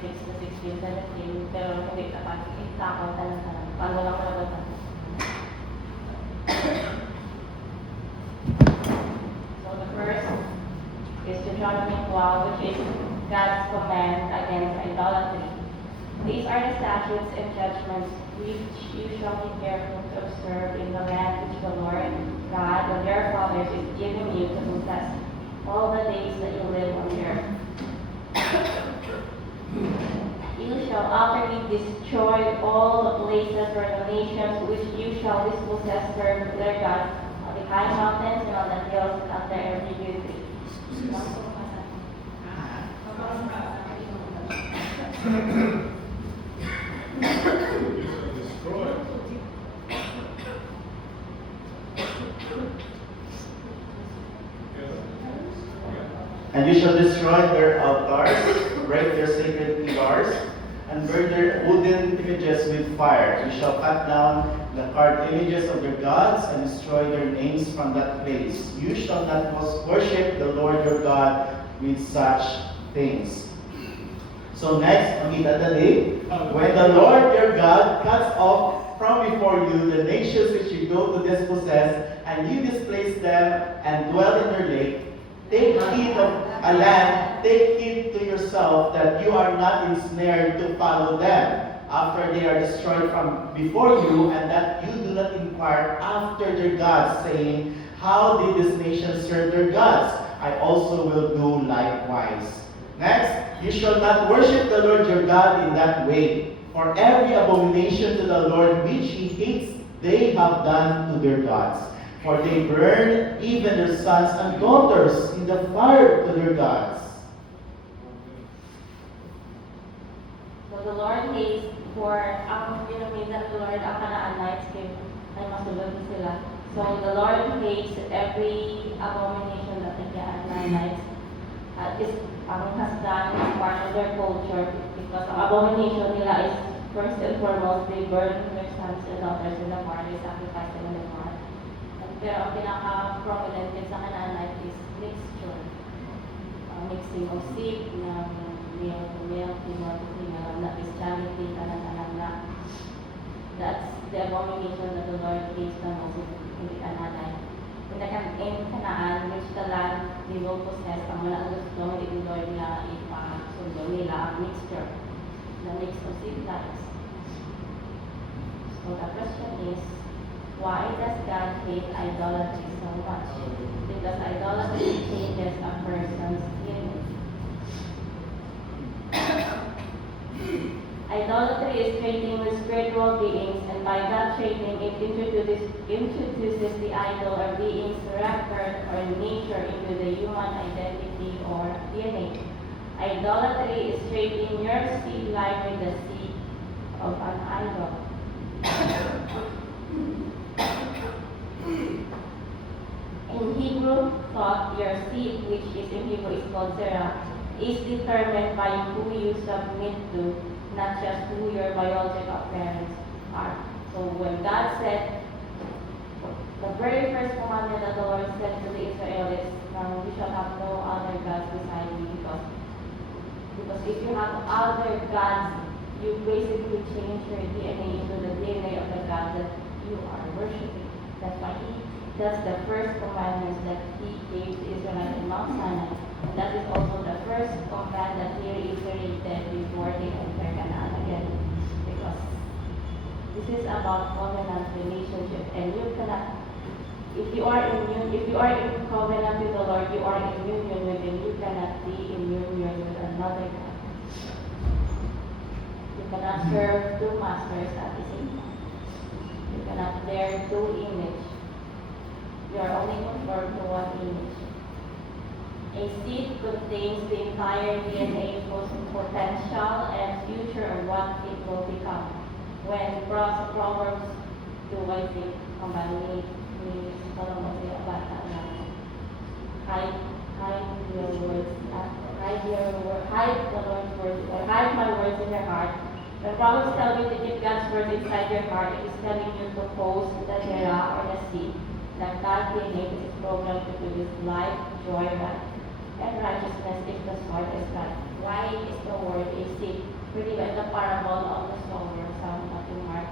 6 to 16, 17, pero hindi tapat. Itakaw talang-talang. Paano lang malabasan? So the first is Deuteronomy 12, which is God's command against idolatry. These are the statutes and judgments which you shall be careful to observe in the land which the Lord God of your fathers is giving you to possess all the days that you live on the earth. You shall utterly destroy all the places or the nations which you shall dispossess serve their gods on the high mountains and on the hills and under every good tree. And you shall destroy their altars, break their sacred pillars, and burn their wooden images with fire. You shall cut down the carved images of their gods and destroy their names from that place. You shall not worship the Lord your God with such things. So next, makita natin, when the Lord your God cuts off from before you the nations which you go to dispossess, and you displace them and dwell in their lake, take heed of a land, take heed to yourself that you are not ensnared to follow them after they are destroyed from before you, and that you do not inquire after their gods, saying, how did this nation serve their gods? I also will do likewise. Next, you shall not worship the Lord your God in that way, for every abomination to the Lord which he hates they have done to their gods. For they burn even their sons and daughters in the fire to their gods. So the Lord hates for ang pinamita ng Lord ang Canaanites ay masulod sila. So the Lord hates every abomination that the Canaanites is has done as part of their culture, because ang abomination nila is first and foremost they burn their sons and daughters in the fire, they sacrifice them in the fire. Pero ang pinaka-prominent din sa Canaanite is mixture. Mixing of seed, ng male to male, female to female, na Christianity, tanan-tanan na. That's the abomination that the Lord hates the most in the Canaanite. In Canaan, which the land they will possess, ang mga gusto, hindi Lord nila ipasundo nila ang mixture. The mix of seed types. So the question is, why does God hate idolatry so much? Because idolatry changes a person's image. Idolatry is trading with spiritual beings, and by that trading, it introduces the idol or being's record or nature into the human identity or DNA. Idolatry is trading your seed line with the seed of an idol. In Hebrew thought, your seed, which is in Hebrew is called Zerah, is determined by who you submit to, not just who your biological parents are. So when God said, the very first commandment that the Lord said to the Israelites, you shall have no other gods beside me, because if you have other gods, you basically change your DNA into the DNA of the God that you are worshiping. That's the first commandment that he gave to Israel in Mount Sinai. And that is also the first command that he reiterated before they enter Canaan again. Because this is about covenant relationship, and you cannot, if you are in covenant with the Lord, you are in union with him. You cannot be in union with another God. You cannot serve two masters at the same time. You cannot bear two images. You are only conformed to one image. A seed contains the entire DNA potential and future of what it will become. When Proverbs 2, I think, combine ni Solomon sa bata na hide the Lord's words, or hide my words in your heart. When Proverbs tell you to keep God's word inside your heart, it is telling you to post the Zerah or the seed that God created is programmed to produce life, joy, and righteousness if the soil is right. Why is the word a seed? pretty much the parable of the sower, to Mark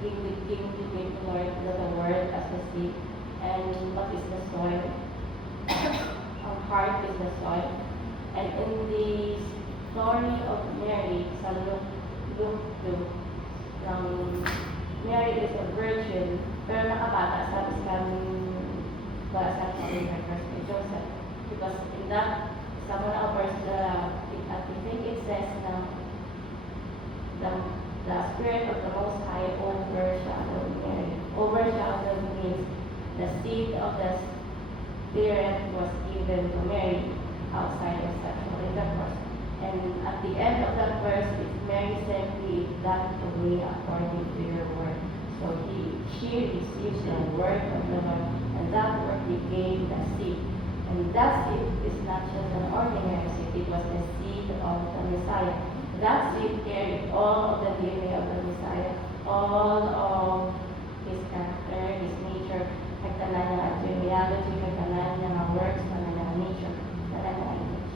giving to Lord the word as the seed, and what is the soil? Our heart is the soil. And in the story of Mary, sa Luke 2, Mary is a virgin, pero nakabata, sabi para sa kay Joseph. Because in that, some of our verse, I think it says na the Spirit of the Most High overshadowed Mary. Overshadowed means the seed of the Spirit was given to Mary outside of sexual intercourse. And at the end of that verse, if Mary said, "Be it done to me according to your word." So she received the word of the Lord, and that word became the seed. And that seed is not just an ordinary seed, it was the seed of the Messiah. That seed carried all of the DNA of the Messiah, all of his character, his nature, kagtanan niya genealogy, kagtanan niya works, kagtanan niya nature, kagtanan niya image.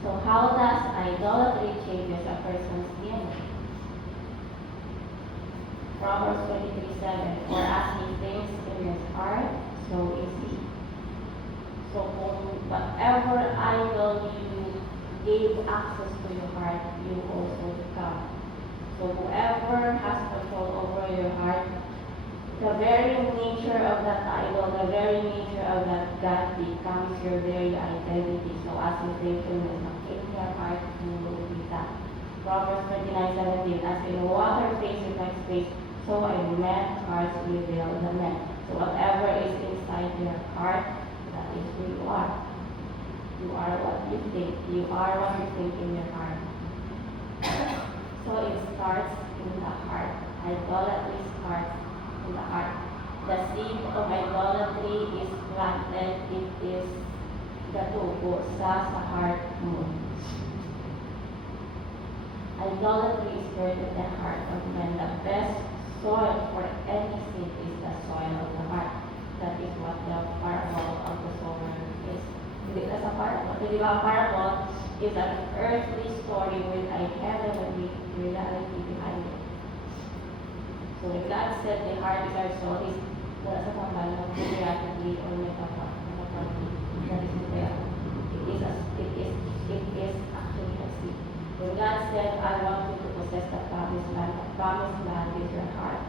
So how does idolatry changes a person's DNA? Proverbs 23:7, "For as he thinks in his heart, so is he." So whatever idol you gave access to your heart, you also become. So whoever has control over your heart, the very nature of that idol, the very nature of that God becomes your very identity. So as you think in your heart, you will be that. Proverbs 29:17, "As in water face reflects face, so a man's heart reveal the man." So whatever is inside your heart, that is who you are. You are what you think. You are what you think in your heart. So it starts in the heart. Idolatry starts in the heart. The seed of idolatry is planted. It is the tubo sa heart mo. Idolatry is buried in the heart of man. The best soil for any seed is the soil of the heart. That is what the parable of the sower is. Hindi na sa parable. Di ba, parable is an earthly story with a heavenly reality behind it. So when God said the heart is our soul, is wala sa pambala ng creatively or metaphorically. That is there. It is actually a seed. When God said, "I want you to possess the promised land is your heart."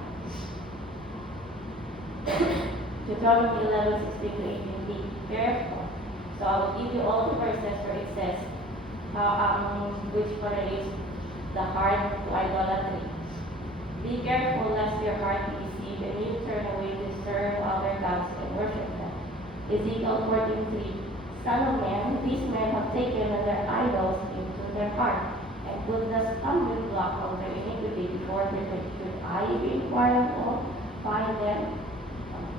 Deuteronomy 11:16-18, "Be careful." So I will give you all the verses where it says which correlates the heart to idolatry. "Be careful lest your heart be deceived and you turn away to serve other gods and worship them." Ezekiel 14:3, "Son of man, these men have taken their idols into their heart and put the stumbling block of their iniquity before their feet. Should I be inquired of by them?"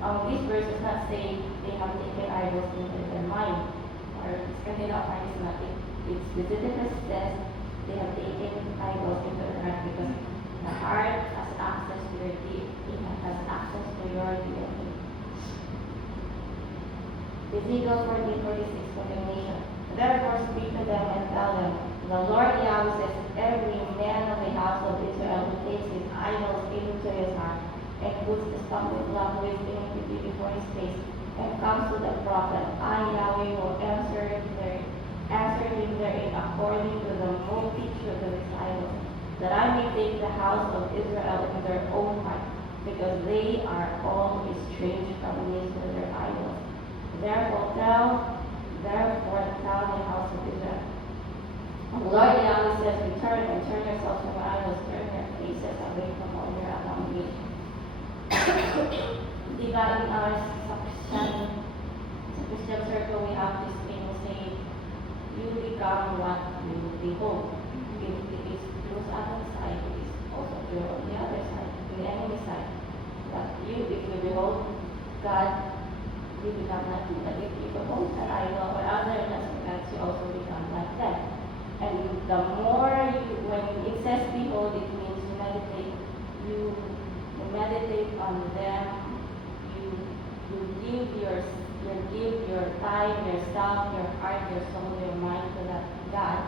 This verse does not say they have taken idols into their mind, or it's kanila charismatic. It specifically says they have taken idols into their heart because the heart has access to your DNA, has access to your DNA. Ezekiel 14:46, condemnation. "Therefore speak to them and tell them, the Lord Yahweh says, every man of the house of Israel who takes his idols into his heart and puts the stumbling block with iniquity before his face, and comes to the prophet, I Yahweh will answer him therein according to the multitude of his idols, that I may take the house of Israel in their own heart, because they are all estranged from me to their idols. Therefore tell the house of Israel, the Lord Yahweh says, return and turn yourselves from your idols, turn your faces away from all your abominations." Diba, in our Christian circle, we have this famous saying, you become what you behold. If it is true on one side, it is also true on the other side, the enemy side. But if you behold God, you become like Him. But if you behold an idol or other gods, you also become like them. And the more when it says behold, it means you meditate. You meditate on them. You give your time life, yourself, your heart, your soul, your mind to that God,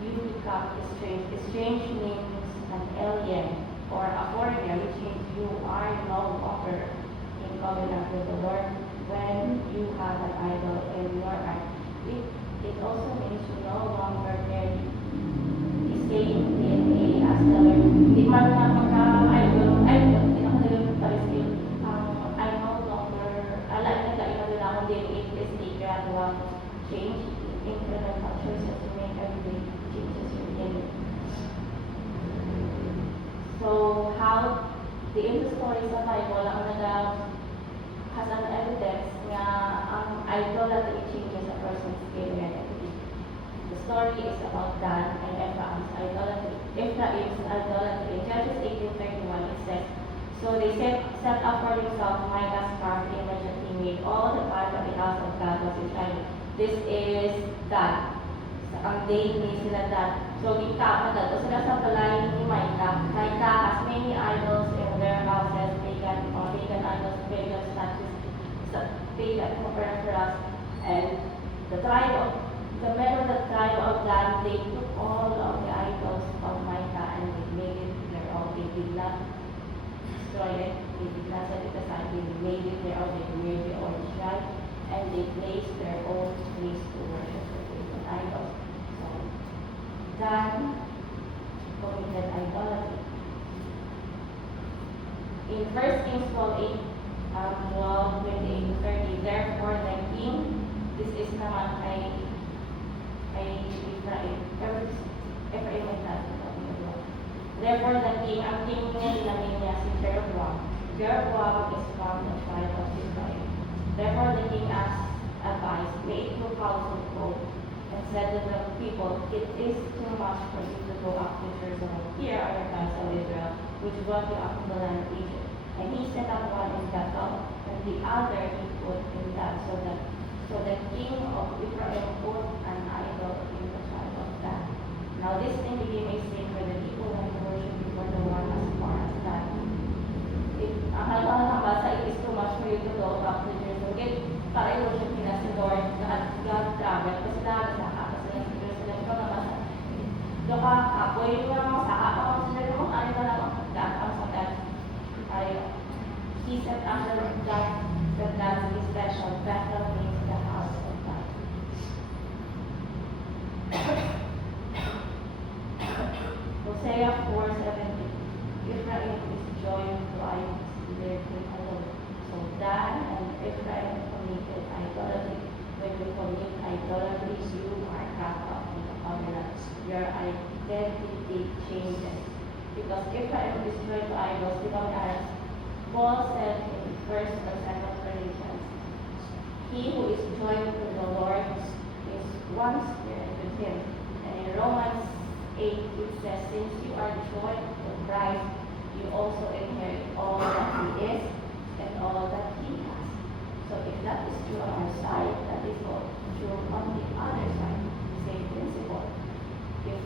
you become estranged. Estranged means an alien or a foreigner, which means you are no longer in covenant with the Lord when you have an idol in your heart. It also means you no longer carry the same DNA as the Lord. Hindi man nga magka-idol, hindi ako nagpapalisin. I no longer, alam na kayo nila akong DNA is a gradual change, incremental choices you make every day, changes your DNA. So, how in the story sa Bible, ang has an evidence nga ang idolatry changes a person's identity. The story is about Dan and Ephraim's idolatry. Ephraim's idolatry. In Judges 18:31 it says, so they set up for themselves Micah's carved image that he made. All the part of the house of God was his idol. This is Dan. Ang day ni sila Dan. So nagkakagat sila sa balay ni Micah. Micah has many idols in their houses, pagan idols, pagan statues, pagan peripherals, and the men of the tribe of Dan, they took all of the idols of Micah and they made it their own. They did not destroy it, they did not set it aside, they made it their own, they made their own shrine, and they placed their own place to worship the pagan idols. So, Dan committed idolatry. In 1 Kings 12:28 to 30, therefore the king, this is naman ay Ephraim and Dan. Therefore the king, ang king niya dinamin niya si Jeroboam. Jeroboam is from the tribe of Israel. Therefore the king asked advice, made 2 councils go, and said to the people, it is too much for you to go up to Jerusalem. Here are the gods of Israel, which brought you up from the land of Egypt. And he set up one in Bethel, and the other he put in Dan. So the king of Ephraim put an idol in the tribe of Dan. Now this thing became a sin for the people when they worship before the one as far as Dan. Ang halaga ng basa, it is too much for you to go up to Jerusalem. Para i-worship nila si Lord, God travel, kasi nakasaka pa sila sa Jerusalem. Ito naman sa doka apoy nga masaka pa kung sila naman ay na lang ang sakat. He set up the God's special Bethel means the house of God. Hosea 4:17. Ephraim is joined twice their alone. So Dan and Ephraim committed idolatry. When you commit idolatry, you are cut off from the covenant. Your identity changes. Because Ephraim destroyed idols, become idols. Paul said in 1 and 2 Corinthians, he who is joined to the Lord is one spirit with him. And in Romans 8 it says, since you are joined to Christ, you also inherit all that he is and all that he has. So if that is true on our side, that is also true on the other side. Same principle. If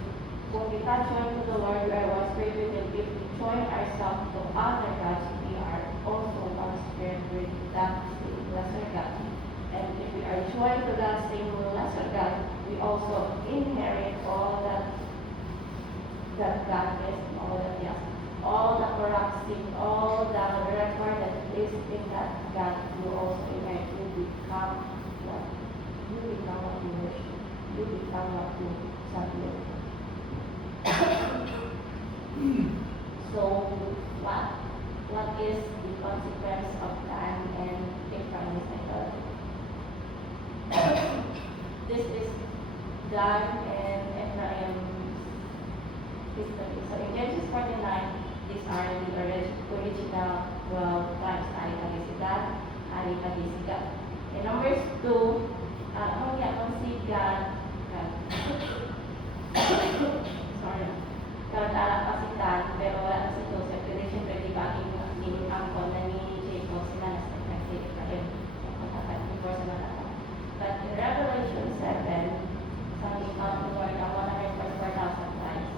when we are joined to the Lord, we are one spirit with him. If we join ourselves to other gods, we are also one spirit with that lesser God. And if we are joined to that same lesser God, we also inherit all that God is, all that he has, all the corrupting, all the record that is in that God, you also inherit. You become what? You become what you worship. You become what you submit. So, what is the consequence of Dan and Ephraim's idolatry? This is Dan and Ephraim's history. So in Genesis 49, these are the original 12 tribes. Ari kami si Dan, Ari kami si Gad. In Numbers 2, kung si Gad, sorry, karag-alak pa si Dan, pero wala na si Joseph. Kasi siyempre, di ba, yung angkol na ni Jacob, sila na sa si Ephraim. Before sa malaka. But in Revelation 7, sabi ka ng Lord na 144,000 tribes,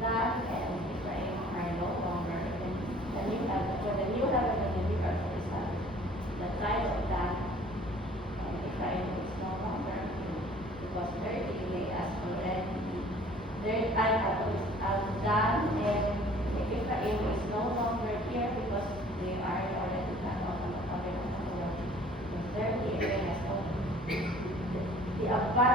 Dan and Ephraim are no longer in the new heaven. For the new heaven and the new earth are established. The tribe of Dan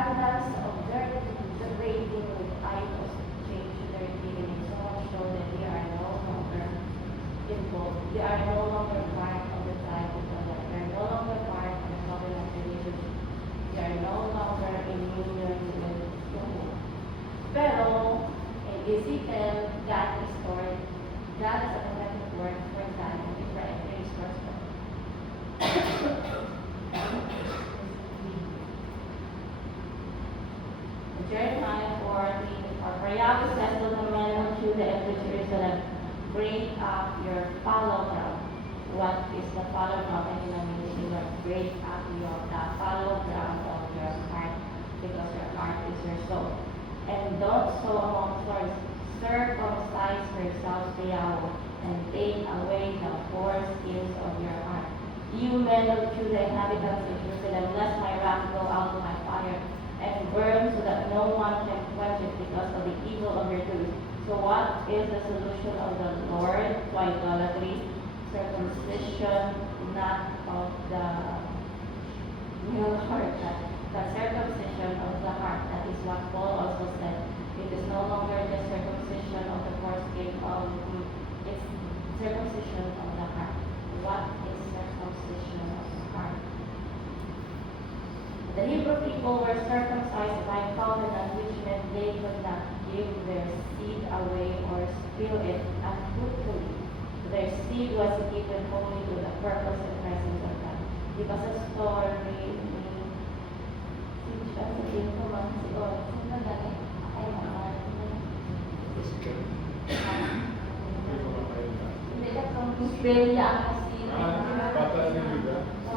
abundance of their degrading with idols change their dignity so much so that they are no longer involved. They are no longer part of the tribe of God. They are no longer part of the covenant relationship. They are no longer in union with the Lord. Pero, in Ezekiel, God restored. God is a prophetic word for God and different restores them. Jeremiah 4:3, for Yahweh says to the men of Judah and to Jerusalem, break up your fallow ground. What is the fallow ground? And in the break up the fallow ground of your heart, because your heart is your soul. And don't sow among thorns. Circumcise yourselves to Yahweh, and take away the foreskins of your heart. You men of Judah, inhabitants of Jerusalem, let my wrath go out by fire, and burn so that no one can quench it because of the evil of your doings. So what is the solution of the Lord to idolatry? Circumcision, not of the heart, the circumcision of the heart. That is what Paul also said. It is no longer the circumcision of the foreskin of it's circumcision of the heart. What is circumcision of the heart? The Hebrew people were circumcised by covenant, which meant they could not give their seed away or spill it unfruitfully. Their seed was given only to the purpose and presence of God. Because a story Australia ang seed. So,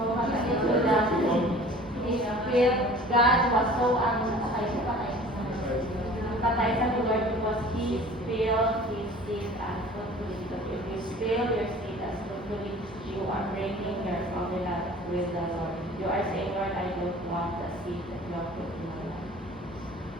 God was so patay sa Lord because He spilled His seed unfruitfully. Because if you spill your seed unfruitfully, you are breaking your covenant with the Lord. You are saying, Lord, I don't want the seed that you have put in my life.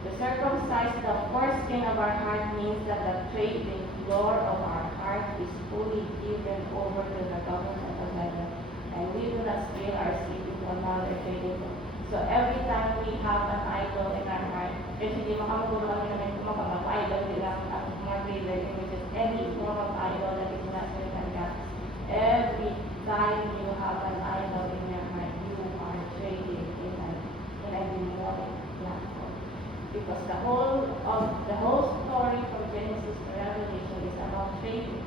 To circumcise the foreskin of our heart means that the trading floor of our heart is fully given over to the government of heaven, and we do not spill our seed into another trading floor. So every time we have an idol in our heart, kasi hindi makamaguro kami na may kumapag-idol bilang ang mga favorite, which is any form of idol that is not within God. Every time you have an idol in your heart, you are trading in a demonic platform. Because the whole story from Genesis to Revelation is about trading.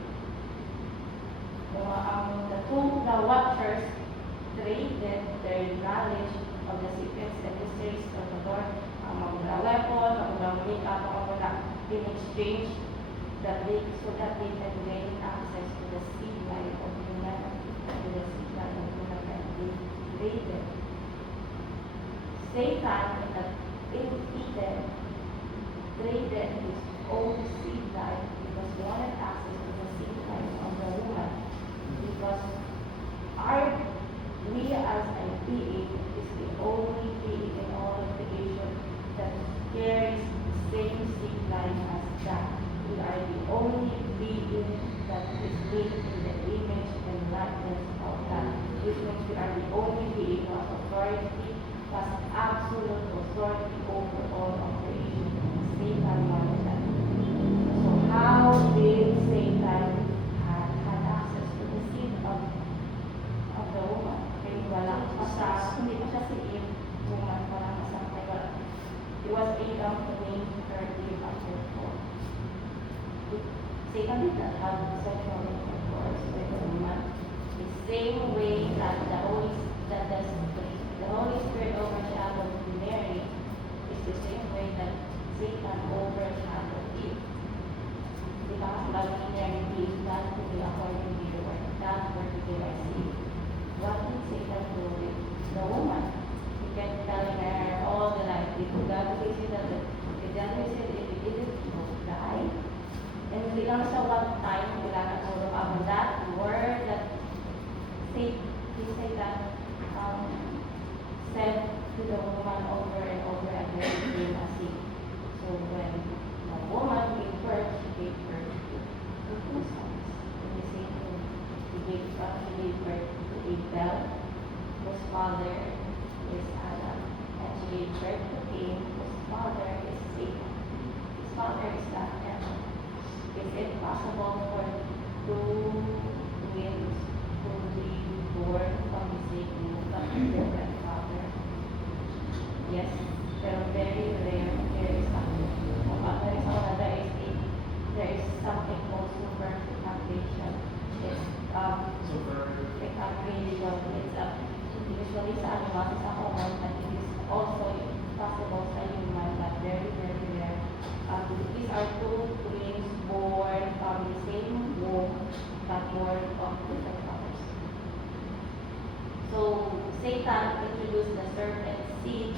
The watchers traded their knowledge of the secrets and mysteries of the Lord, mga weapon, mga make-up, mga in exchange so that they can gain access to the seed line of humanity, to the seed line of humanity. They traded. Satan in Eden traded his own seed line because he wanted access to the seed line of the woman. Because we as a being is the only being in all of creation that carries the same seed line as God. We are the only being that is made in the image and likeness of God, which means we are the only being who has authority, has absolute authority over all of creation. Satan wanted that. So how did Satan had access to the seed of the woman? Hindi pa siya si Eve, woman, parang kasama wala. It was Adam who named her Eve after fall. Satan did not have sexual intercourse with a woman. The same way that the Holy Spirit overshadowed Mary is the same way that Satan overshadowed Eve. Because lagi niya Eve not to be according to the word of God, or to be like Eve. What did Satan do with the woman? He kept telling her all the life, if God will see that if you didn't, you will die. And hindi lang sa one time, nagkakatulong about that word that Satan said to the woman over and over again, became a seed. So when the woman gave birth, she gave birth to two sons. In the same way, she gave birth to Abel, whose father is Adam, and she gave birth to Cain, possible for two twins to be born from the same womb but from different father? Yes, pero very rare. There is something. There is something called superfectation. It's fecundation. Usually sa animals, sa common, and it is also possible sa human, but very, very rare. These are two twins born from the same womb, but born of different fathers. So, Satan introduced the serpent seed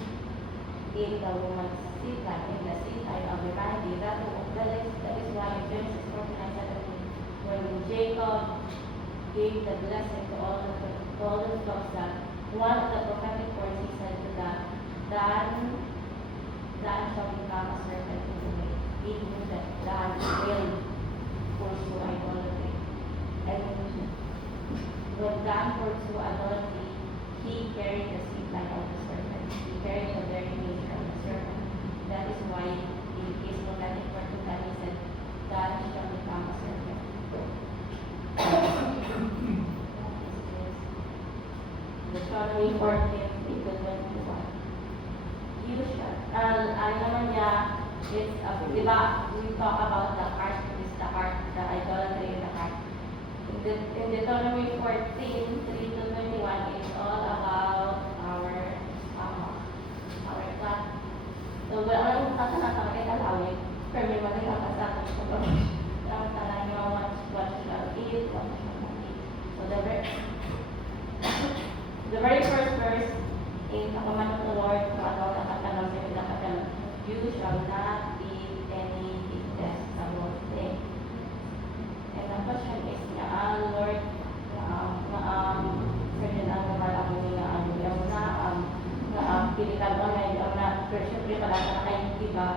in the woman's seed line, in the seed line of humanity. That is why in Genesis 49:17, when Jacob gave the blessing to all the flocks, that one of the prophetic words he said to God, Dan shall become a serpent in the way. He knew that God will pursue idolatry. And when Dan pursued idolatry, he carried the seed line of the serpent. He carried the very nature of the serpent. That is why in his prophetic word to God, he said, Dan shall become a serpent. Deuteronomy 14:21. You shall. Ano naman niya, it's, di ba, we talk about the heart, the idolatry in the heart. In Deuteronomy 14:3-21, it's all about our God. So, ang tatanang kay Kalawin, pero may mga nakasakot sa mga ang tanang mga what shall eat, what shall not eat. So, the very first verse in the command of the Lord, you shall not eat any detestable thing. And the question is, Lord, certain ang naman ako yung pilitan mo na, pero syempre pala na kayo, diba,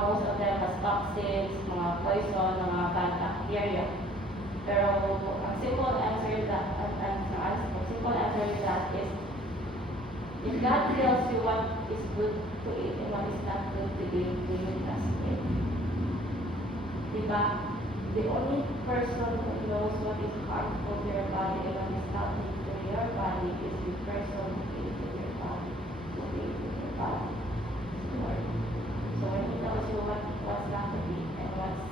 most of them as toxics, mga poison, mga bad bacteria. Pero ang simple answer is that is, if God tells you what is good to eat and what is not good to eat, do you trust Him? Diba? The only person who knows what is harmful to your body and what is not good to your body is the person who eats with your body. Who eats with your body. Lord. So when He tells you what's not to eat and what's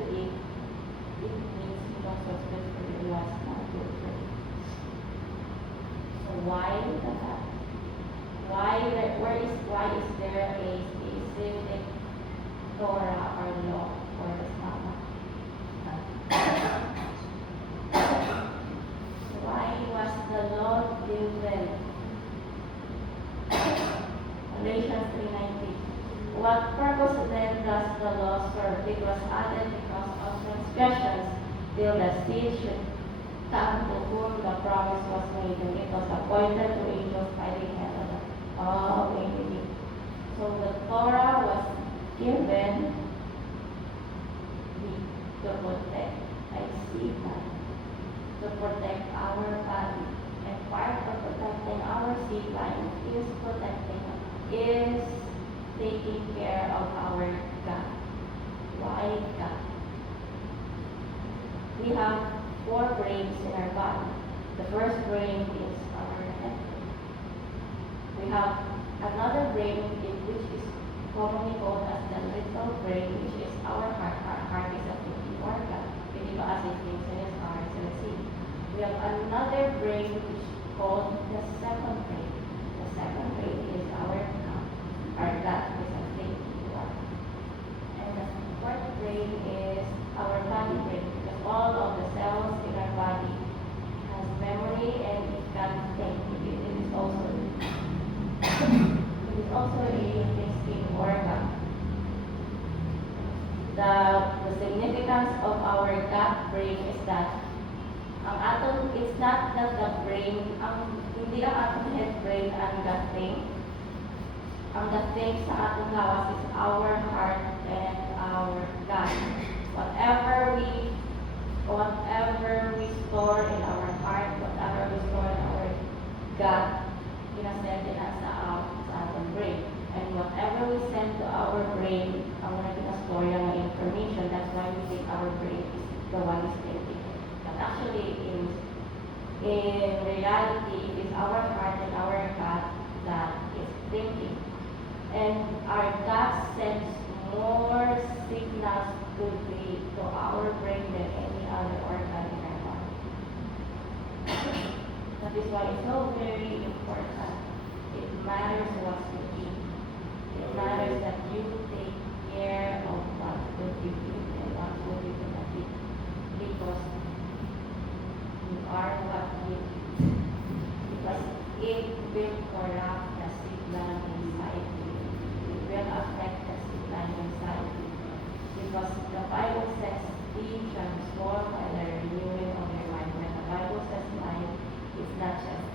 to eat, it means He knows what's good for you and what's not good for you. So why that? Why is there a specific Torah or law for the Sabbath? Why was the law given? Galatians 3:19. What purpose then does the law serve? It was added because of transgressions, till the seed should come to whom the promise was made, and it was appointed to angels by the hand of Almighty. So the Torah was given to protect, I see that, to protect our body. And part of protecting our seed line is taking care of our God. Why God? We have 4 brains in our body. The first brain is our head. We have another brain which is commonly called as the little brain, which is our heart. Our heart is a thinking organ. As it thinks in its heart and its seed. We have another brain which is called the second brain. The second brain is our gut. Our gut is a thinking organ. And the fourth brain is our body brain, because all of the cells in our body has memory and it can think. It is also a thinking organ. The significance of our gut brain is that it's not that the brain, hindi ang atong head brain ang gut brain. Ang gut brain sa atong lawas is our heart and our gut. Whatever we store in our heart, whatever we store in our gut, pinasend din sa atong brain. And whatever we send to our brain, ang mga pinastore ng information, that's think our brain is the one is thinking. But actually, in reality, it is our heart and our gut that is thinking. And our gut sends more signals to our brain than any other organ in our body. That is why it's so very important. It matters what you eat. It matters that you take care of what food you eat and what food you do not eat. Because you are what you eat. Because it will corrupt the signal inside you. It will affect the signal inside you. Because the Bible says, be transformed by the renewing of your mind. When the Bible says mind, it's not just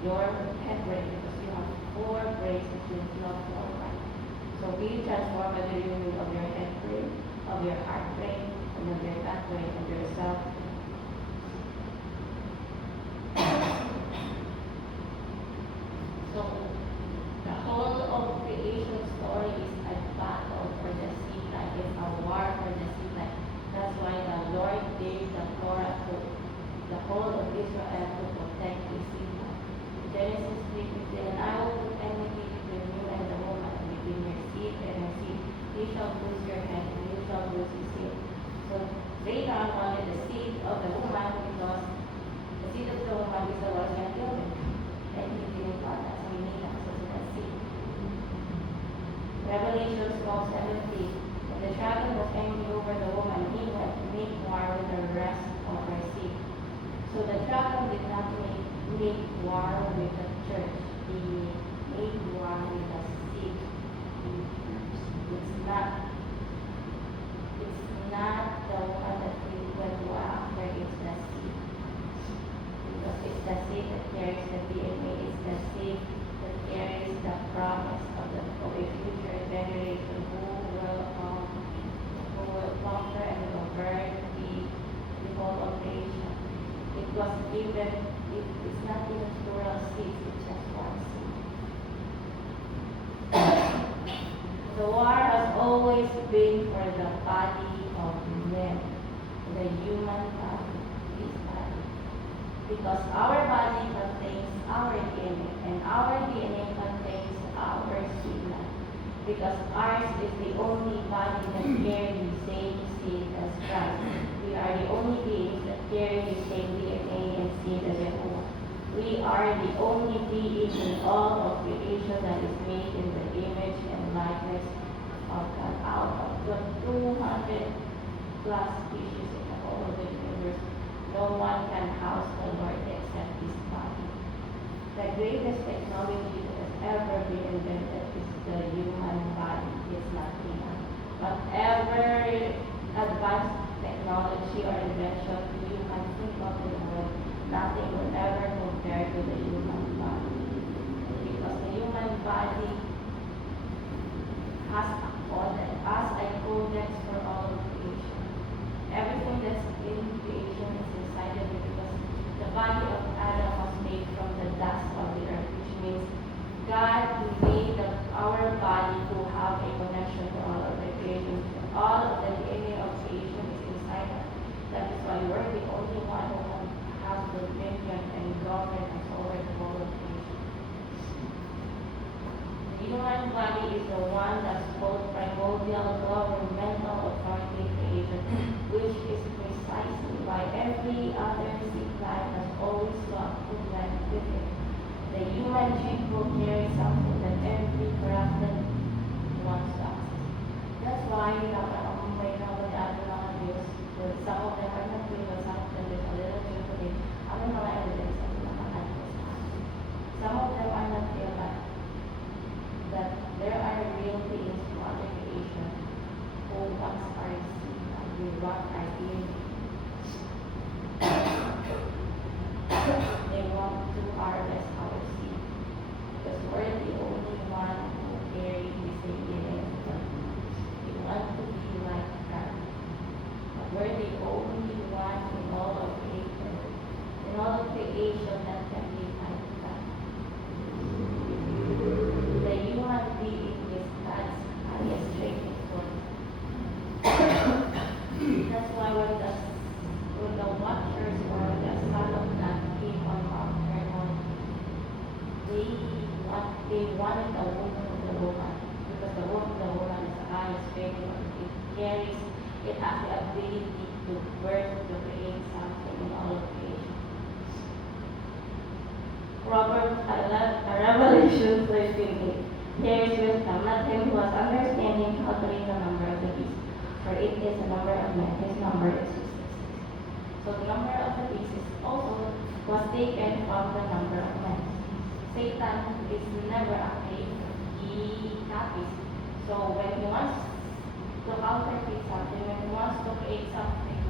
your head brain, because you have 4 brains, which is not 4 mind. So be transformed by the renewing of your head brain, of your heart brain, and of your gut brain, of yourself. So the whole of creation story is a battle for the seed line, it's a war for the seed line. That's why the Lord gave the Torah to the whole of Israel to protect the seed line. Genesis 3:15, and I will put enmity between you and the woman, and between your seed and her seed. You shall bruise your head, and you shall bruise his heel. So Satan wanted the seed of the woman because the seed of the woman is the one going to kill him. And he didn't want that, so he made access to that seed. Revelation 12:17. When the dragon was angry over the woman, he went to make war with the rest of her seed. So the dragon did not make war with the church. He made war with the seed. It's not the one that we went to war after, it's the seed. Because it's the seed that carries the DNA, it's the seed that carries the promise of a future generation who will conquer and will burn the whole of creation. It was given, it's not even plural seeds, it's just one seed. The war has always been for the body of men, the human body, this body. Because our body contains our DNA, and our DNA contains our seed line. Because ours is the only body that carries the same seed as Christ. We are the only beings that carry the same DNA and seed as Jehovah. We are the only beings in all of creation that is made in the image and likeness of God. Out of the 200 plus species in the whole of the universe, no one can house the Lord except His body. The greatest technology that has ever been invented is the human body. It's not human. Whatever advanced technology or invention you can think of in the world, nothing will ever compare to the human body. Because the human body has a codex for all of creation. Everything that's in creation is inside of it, because the body of Adam was made from the dust of the earth, which means God made our body to have a connection to all of the creation. All of the DNA of creation is inside us. That is why we're the only one who has dominion and governance over the whole of creation. The human body is the one that's both primordial governmental authority in creation, which is precisely why every other seed line has always sought to blend with it. The human gene will carry something that every corrupted wants to access. That's why may cover the other mga Diyos. Some of them are not real, but some of them there's a little truth to it. Ang mga evidence ang pinakahan ko sa akin. Some of them are not real, but that there are real beings from other creation who wants our seed and we want our DNA. They want to harvest our seed because we're the only one who carry the same DNA as them. We want to be like God. But we're the only one in all of creation that can be like God. The human being is God's highest training force. they wanted the woman of the woman because the womb of the woman is the highest figure. It carries, it has the ability to birth, to create something in all of creation. Revelation 13:8. Here is wisdom, not him who has understanding calculate the number of the beast, for it is the number of men. His number is 666. So the number of the beast is also was taken from the number of men. Satan is never afraid. He copies. So when he wants to counterfeit something, when he wants to create something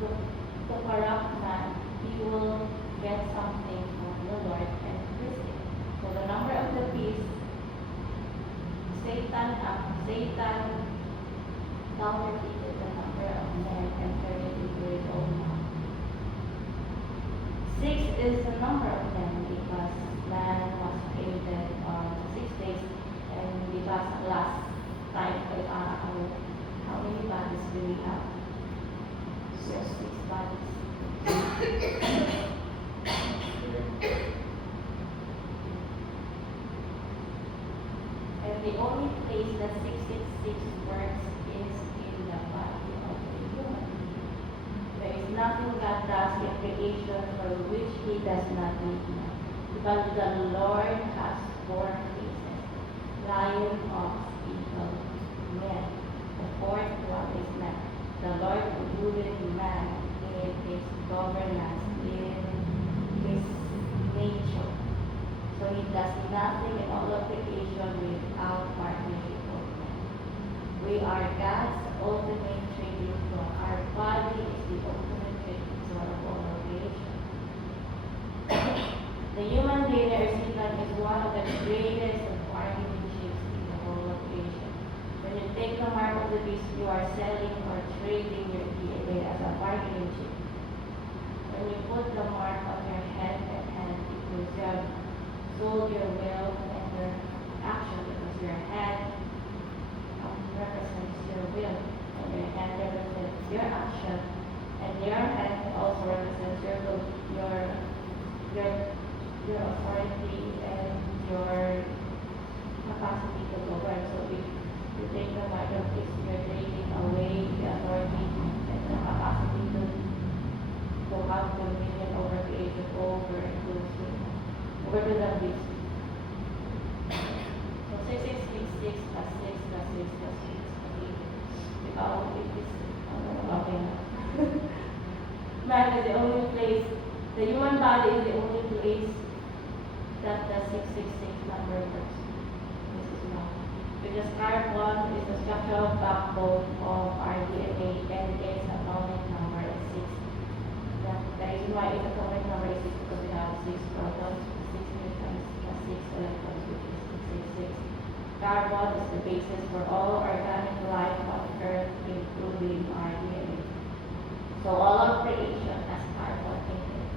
to corrupt man, he will get something from the Lord and twist it. So the number of the beast, Satan counterfeited the number of men and turned it into his own mouth. 6 is the number of men because man was created on 6 days, and because last time how many bodies do we have? So 6 bodies. And the only place that 666 works is in the body of the human. There is nothing God does in creation for which He does not need man. But the Lord has 4 faces: lion, ox, eagle, man. The 4th one is man. The Lord ruled man in His governance, in His nature. So He does nothing in all of creation without partnership of man. We are God's ultimate tribute. Our body is the ultimate tribute of all of creation. The human being or Satan is one of the greatest of bargaining chips in the whole of creation. When you take the mark of the beast, you are selling or trading your DNA as a bargaining chip. When you put the mark on your head and hand, it means you have sold your will and your action, because your head represents your will and your hand represents your action, and your hand also represents your authority and your capacity to govern. So if you take the mark of this, you're taking away the authority and the capacity to have dominion over creation, over to the beast. So 666 plus 6 plus 6 plus 6 plus 8. Because it is, okay na. Man is the only place, the human body is the only place that the 666 number works. This is not. Because carbon is the structural backbone of our DNA, and its atomic number is 6. The reason why its atomic number is 6 because we have 6 protons, 6 neutrons, plus 6 electrons, which is 666. Carbon is the basis for all organic life on Earth, including our DNA. So all of creation has carbon in it.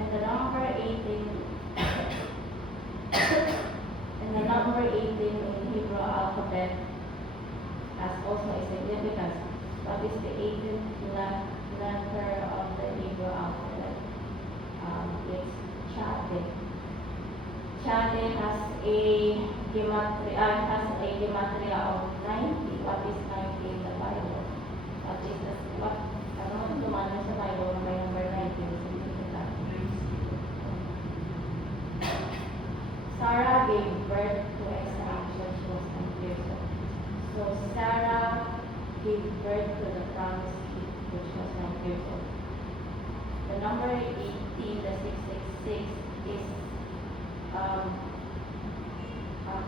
And the number 18 in Hebrew alphabet has also a significance. What is the 18th letter of the Hebrew alphabet? It's Chade. Chade has a gematria of 90. What is 90 in the Bible? Ano ang tumano sa Bible na may number 90? Sarah gave birth to Isaac when she was 9 years old. So Sarah gave birth to the promised kid when she was 9 years old. The number 18, the 666, is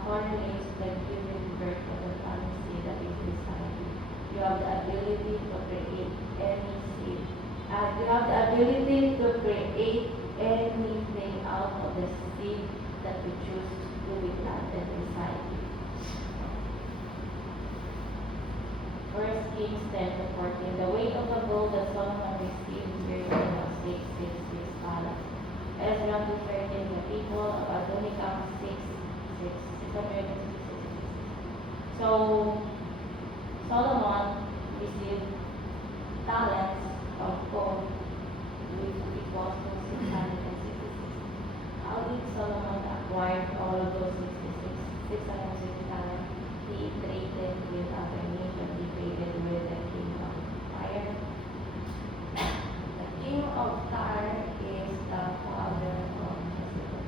correlates the giving birth of the promised seed that is beside you. You have the ability to create any seed. You have the ability to create anything out of the seed that you choose to be planted inside you. 1 Kings 10-14. The weight of the gold that Solomon received during the 666 palace. Ezra 2:13. The people of Adonikam 666. So Solomon received talents of gold, which equals to 600 acquired all of those 660 talents, he traded with other nations, he traded with the king of Tyre. The king of Tyre is the father of Jezebel.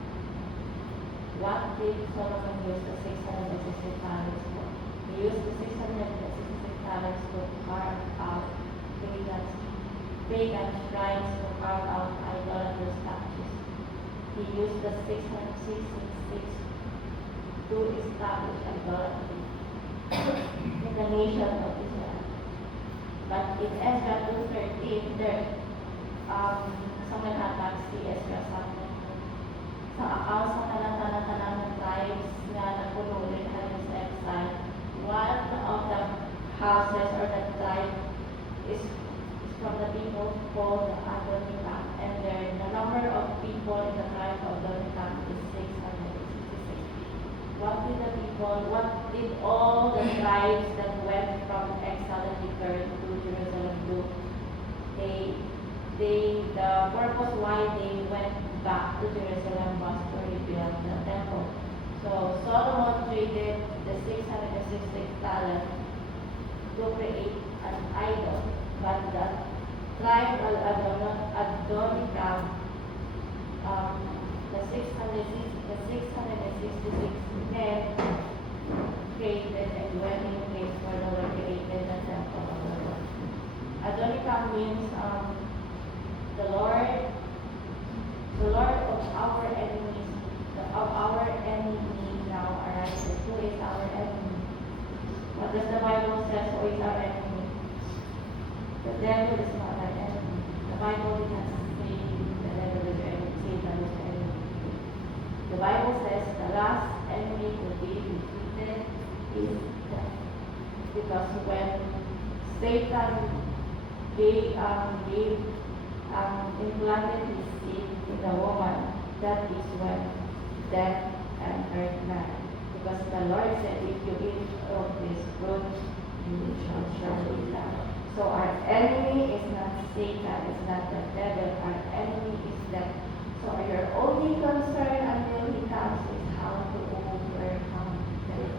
What did Solomon use the 660 talents for? He used the 660 talents to carve out pagan shrines, to carve out idolatrous statues. He used the 666 to establish idolatry in the nation of Israel. But in Ezra 2:13, someone had asked si Ezra something. Sa account sa tanan-tanan ng tribes na napuno ulit halos sa exile, one of the houses or the tribe is from the people called Adonikam, and the number of people in the tribe of Adonikam is 666. What did all the tribes that went from exile and returned to Jerusalem do? The purpose why they went back to Jerusalem was to rebuild the temple. So Solomon traded the 666 talents to create an idol, but the tribe of Adonikam, the 666 men created and dwelling place for the Lord created the temple of the Lord. Adonikam means the Lord of our enemies, of our enemy now arises. Who is our enemy? What does the Bible say? Who is our enemy? The devil is not our enemy. The Bible did not say the devil is your enemy, Satan is your enemy. The Bible says the last enemy to be defeated is death. Because when Satan implanted his seed in the woman, that is when death entered man. Because the Lord said, if you eat of this fruit, you shall surely die. So our enemy is not Satan, it's not the devil, our enemy is death. So your only concern until he comes is how to overcome death.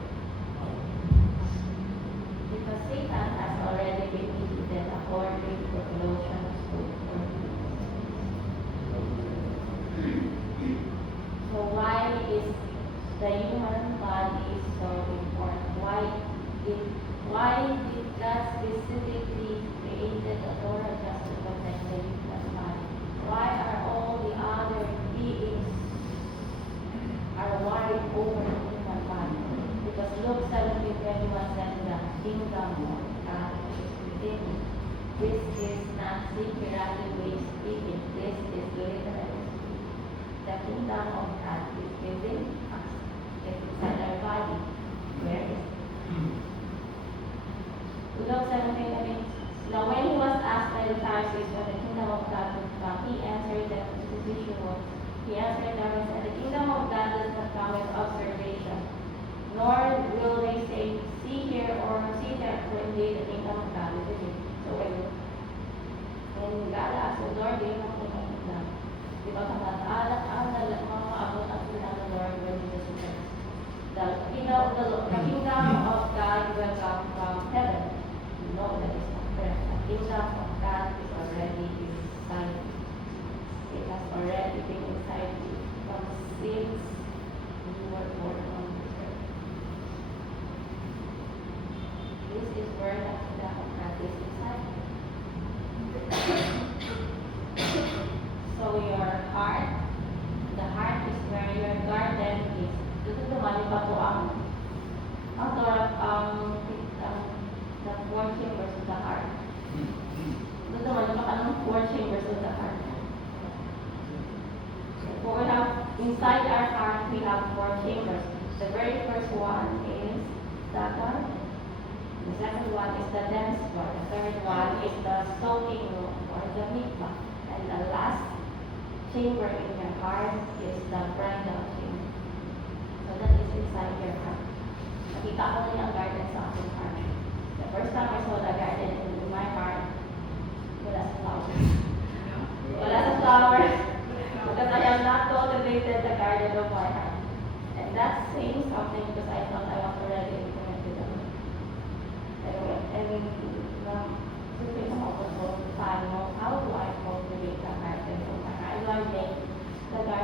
Because Satan has already been defeated according to Colossians 2:4. So why is the human body so important? Why did God specifically created the Torah just to protect the human body? Why are all the other beings are worried over the human body? Because Luke 17:21 says the kingdom of God is within you. This is not figuratively speaking. This is literally speaking. The kingdom of God is within us. It's inside our body. Where is it? Luke 17, now when he was asked by the Pharisees when the kingdom of God would come, he answered them, he answered them and said, the kingdom of God does not come with observation, nor will they say, see here or see there, to indeed the kingdom of God is within. So when God asked the Lord, do you know the kingdom? Di ba mga maabot ang sila ng Lord when Jesus returns? The kingdom of God will come from heaven. No, that is not correct. The kingdom of God is already inside you. It has already been inside you from since you were born on this earth. This is where the kingdom of God is inside you. So your heart, the heart is where your garden is. Dito naman pa po ang the four chambers of the heart. Dito naman pa ang four chambers of the heart. So we have, inside our heart, we have four chambers. The very first one is the garden. The second one is the dance floor. The third one is the soaking room or the mikvah. And the last chamber in your heart is the bridal chamber. So that is inside your heart. Nakita ko na yung garden sa aking heart. The first time I saw the garden in my heart, wala sa flowers. Wala sa flowers. Because I have not cultivated the garden of my heart.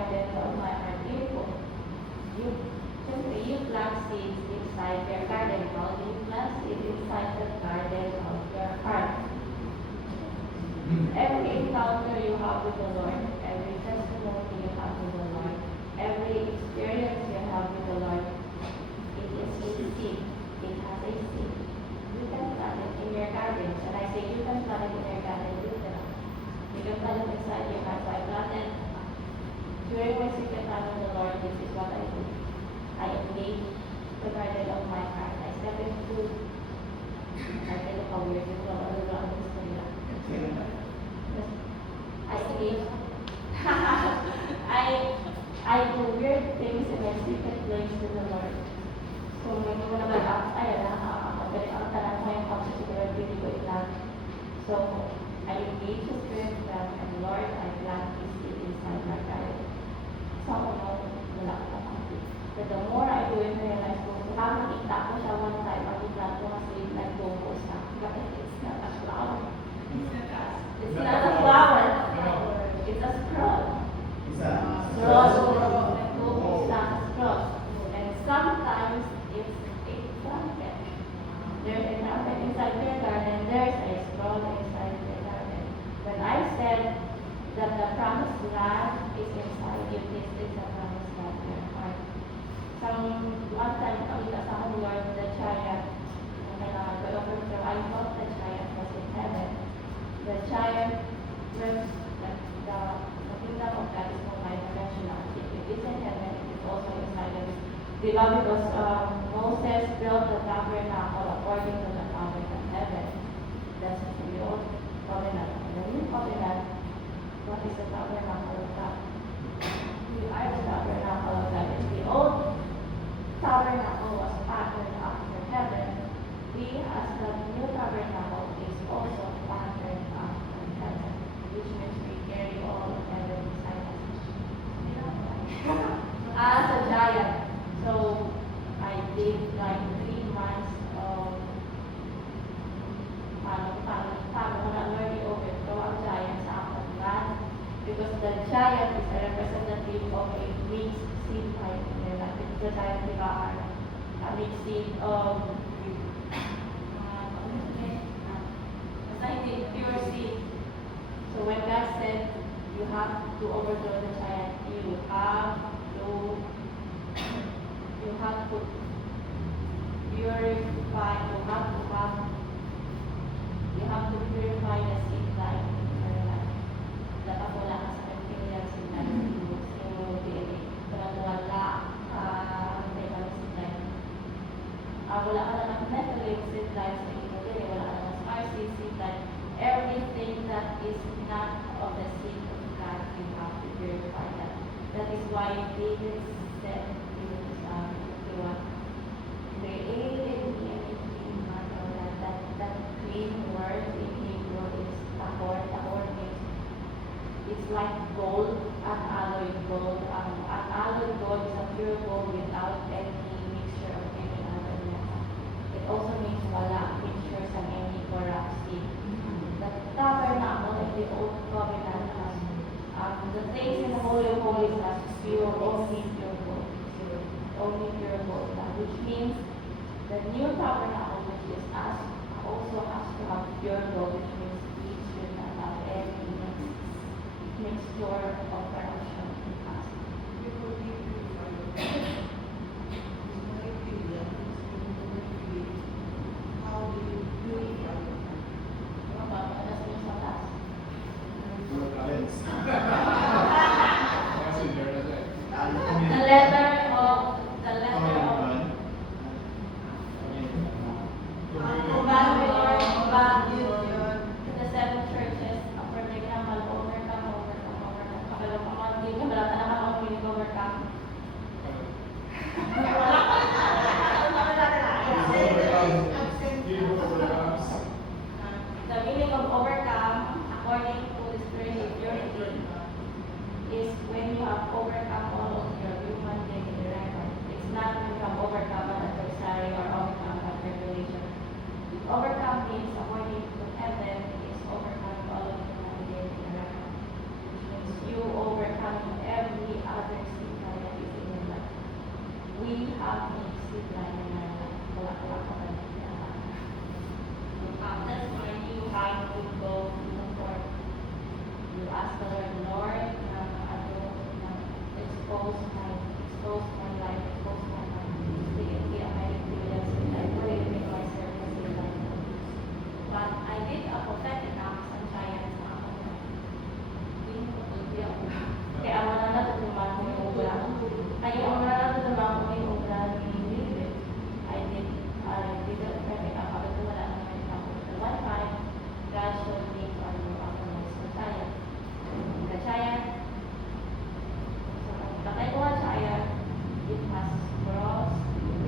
garden of my heart. You plant seeds inside your garden. How do you plant seeds inside the garden of your heart? Every encounter you have with the Lord, every testimony you have with the Lord, every experience you have with the Lord, it is a seed. It has a seed. You can plant it in your garden. And I say you can plant it in your garden, literally. You can plant it inside your heart. So I planted during my secret time with the Lord. This is what I do. I engage the garden of my heart. I step into. I think of how weird it was. I engage. I do weird things in my secret place with the Lord. So may ko naman ayun na magaling ang tanan ko yung pagsusunod hindi ko ilang. So I engage the spirit realm and Lord, I plant this seed inside my garden. So ako wala ko pang. But the more I do it, I realize ko, nakakita ko siya one time, makita ko kasi nagbubo siya. But it's not a flower. It's not a flower. It's a scroll. Isa. Scroll. Nagbubo siya, a scroll. And sometimes it's a trumpet. There's a trumpet inside your garden, there's a scroll inside your garden. When I said that the promised land is inside you, this is the promised land in your heart. One time, kami kasama ni Lord, the chariot, I thought the chariot was in heaven. The chariot, the kingdom of God is multi-dimensional. If it is in heaven, it is also inside of us. Because Moses built the tabernacle according to the pattern of heaven. That's the old covenant. In the new covenant, what is the tabernacle of God? We are the tabernacle of God. In the old tabernacle was patterned after heaven. We, as the new tabernacle, is also patterned after heaven, which means we carry all of heaven inside us. As a giant, so I did like 3 months of paano ko na-learn overthrow ang giant sa aking land, because the giant is a representative of a mixed seed type. The giant, di ba, a mixed seed of pure seed. So when God said you have to overthrow the giant, you have to purify, you have to purify the seed life in your life. Dapat wala ka sa pagpilihan seed life. Wala ka na ng Nephilim seed life sa inyo din, wala ka na ng Star seed life. Everything that is not of the seed of God, you have to purify that. That is why David said in Psalm 51, created in me a clean heart, or that clean word in Hebrew is tahor. Tahor means it's like gold, unalloyed gold. Unalloyed gold is a pure gold without any mixture of any other metal. It also means wala mixtures and any corrupt seed. The tabernacle in the old covenant has the things in the Holy of Holies has pure, only pure gold. Only pure gold. Which means the new tabernacle, which is us, also has to have pure gold, which means it should not have any mixture of corruption in us. The letter of the 7 churches, overcome. The meaning of overcome, according to the spirit of purity, is when you have overcome all of your human daily record. It's not when you have overcome an adversary or overcome a tribulation. Overcome means, according to heaven, is overcoming all of human daily record, which means you overcoming every other expose my life, expose my heart. Secondly, my experience in life, revealing my service in life. But I did a prophetic act sa giant sa ako. Kaya ang mga natutunan ko yung ubra. Kaya ang mga natutunan ko yung ubra ni David. I did a prophetic act. Kapag wala naman ako. One time, God showed me on the giant. The giant, so nakatay ko ang giant, it has cross,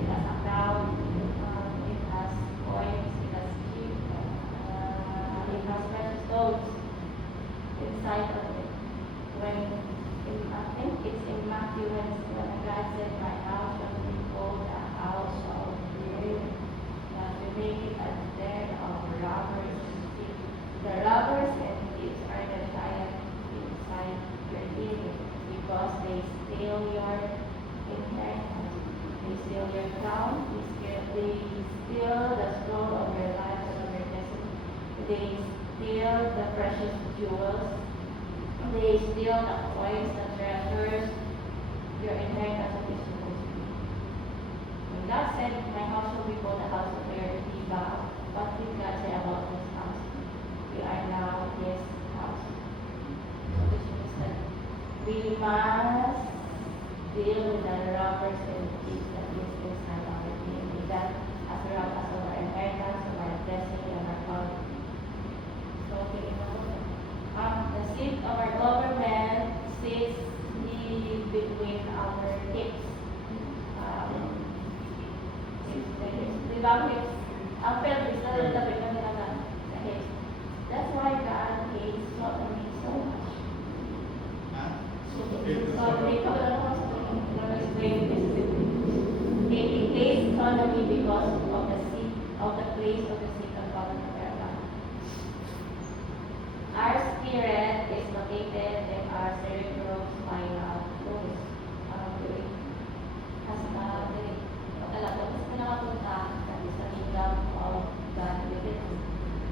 it has a crown, it has coins, it has sheep, it has precious stones inside of it. I think it's in Matthew when God said, my house shall be called a house of prayer, that you make it a den of robbers and thieves. The robbers and thieves are the giant inside your living, because they steal your inheritance, they steal your crown, they steal the scroll of your life and of your destiny, they steal the precious jewels, they steal the coins, the treasures, your inheritance of is supposed to be. When God said, my house will be called a house of prayer, what did God say about this house? We are now His house. Which means that we must deal with the robbers and thieves that is inside our being, that as well as our inheritance, our destiny, and our calling. So, the seat of our government sits between our hips. The hips, ang pelvis, nalalabi kami na sa hips. That's why God hates sodomy so much. Sodomy, explain this. He hates sodomy because of the seat, of the place of the seat of government. Our spirit is located in our cerebrospinal fluid. Sa kingdom of God within us.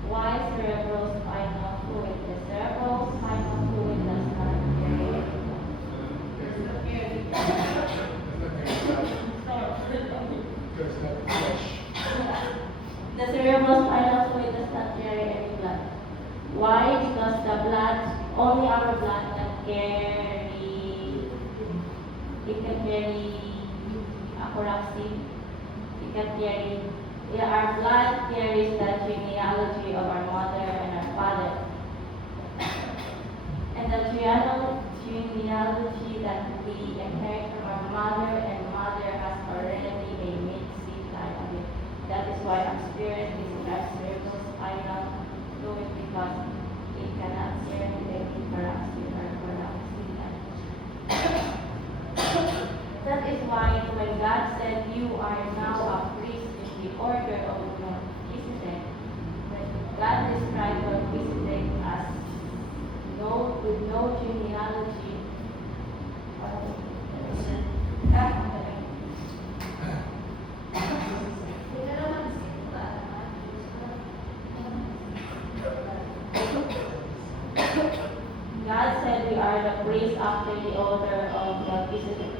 Why cerebrospinal fluid? The cerebrospinal fluid does not carry the cerebrospinal fluid does not carry any blood. Why? Because the blood, only our blood can carry, it can carry a corruption. It can carry, our blood carries the genealogy of our mother and our father. And the genealogy that we inherit from our mother and mother has already a mid-seed line of it. That is why our spirit is in our cerebrospinal fluid, because it cannot share with any corruption or corruption. That is why when God said, you are now a priest in the order of Melchizedek, when God described Melchizedek as with no genealogy, God said we are the priest after the order of Melchizedek.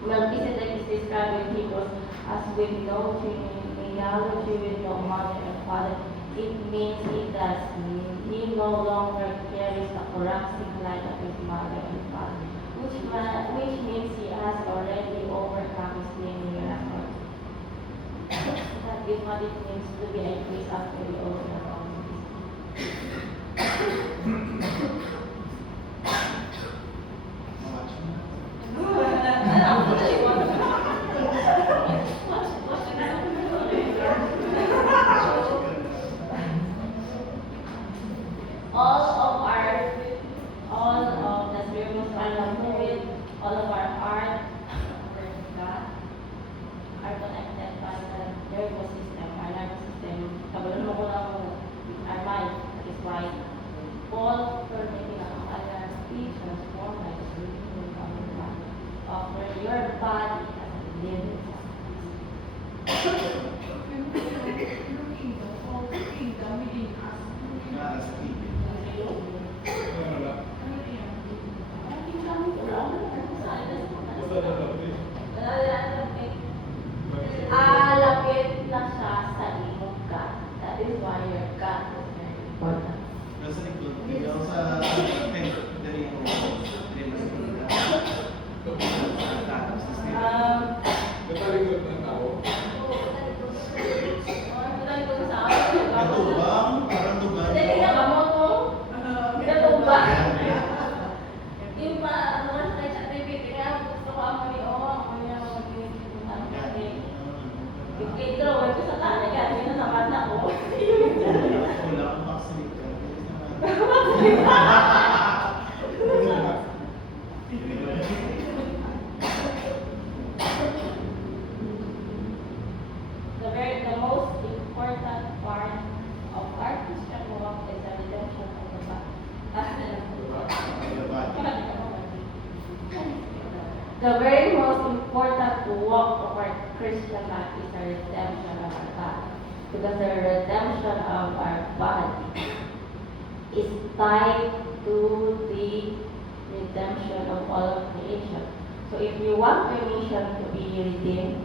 Melchizedek is described in Hebrews as with no genealogy, with no mother and father. It means he no longer carries the corrupting line of his mother and father, which means he has already overcome his linear record. That is what it means to be a priest after the order of all of the cerebrospinal fluid, all of our heart, are connected by the nervous system, our nervous system. Kabalun mo ko lang our mind. That is why all permitting ang other be transformed by the renewing of your body. Offer your body as a living sacrifice. The very most important walk of our Christian life is the redemption of our body. Because the redemption of our body is tied to the redemption of all of creation. So if you want your nation to be redeemed,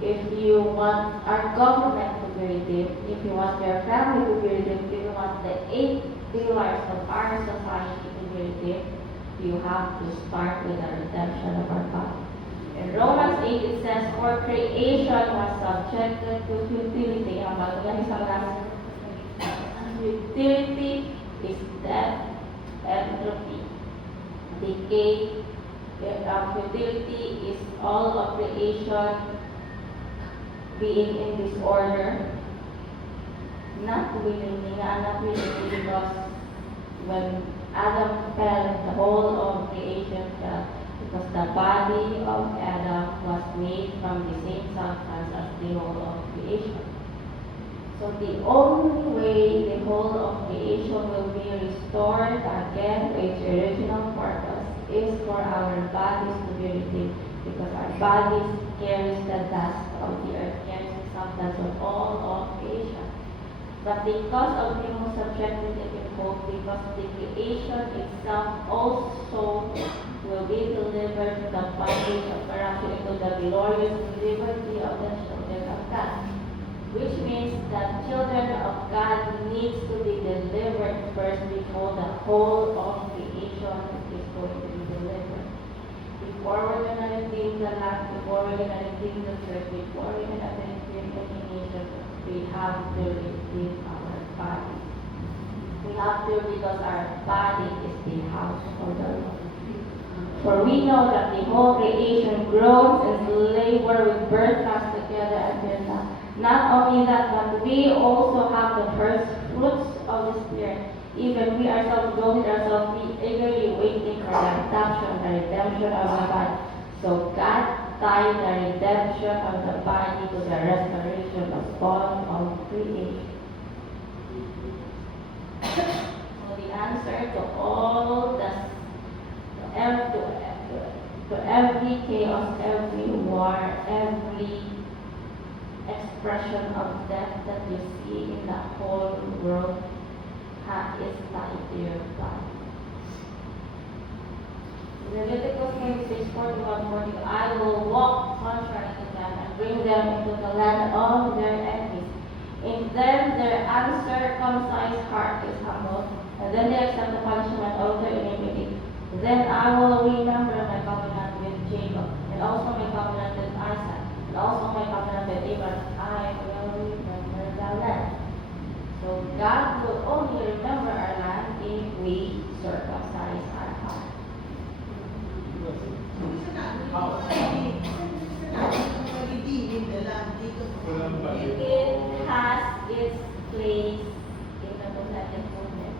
if you want our government to be redeemed, if you want your family to be redeemed, if you want the 8 pillars of our society to be redeemed, you have to start with the redemption of our body. In Romans 8, it says, for creation was subjected to futility. Ang bago lang isang last. Futility is death, entropy, decay. Futility is all of creation being in disorder. Not willingly, not willingly, because when Adam fell, the whole of creation fell, because the body of Adam was made from the same substance as the whole of creation. So the only way the whole of creation will be restored again to its original purpose is for our bodies to be redeemed, because our bodies carries the dust of the earth, carries the substance of all of creation. But because of him who subjected it in hope, because the creation itself also will be delivered to the bondage of corruption into the glorious liberty of the children of God. Which means that children of God needs to be delivered first before the whole of creation is going to be delivered. Before we're going to redeem the land, before we're going to redeem the church, before we're going to redeem any nation, we have to redeem our body. We have to, because our body is the house of the Lord. For we know that the whole creation groans and labor with birth pangs together until now. Not only that, but we also have the first fruits of the Spirit. Even we ourselves groan in ourselves, we eagerly waiting for the redemption of the body. So God tied the redemption of the body to the restoration of all of creation. So the answer to all to every chaos, every war, every expression of death that you see in the whole world is tied to your body. Leviticus 26:41-42, I will walk contrary to them and bring them into the land of their enemies. In them their uncircumcised heart is humble, and then they accept the punishment of their iniquity. Then I will remember my covenant with Jacob, and also my covenant with Isaac, and also my covenant with Abraham. I will remember the land. So God will only remember our land if we circumcise our heart. It has its place in the Mosaic movement.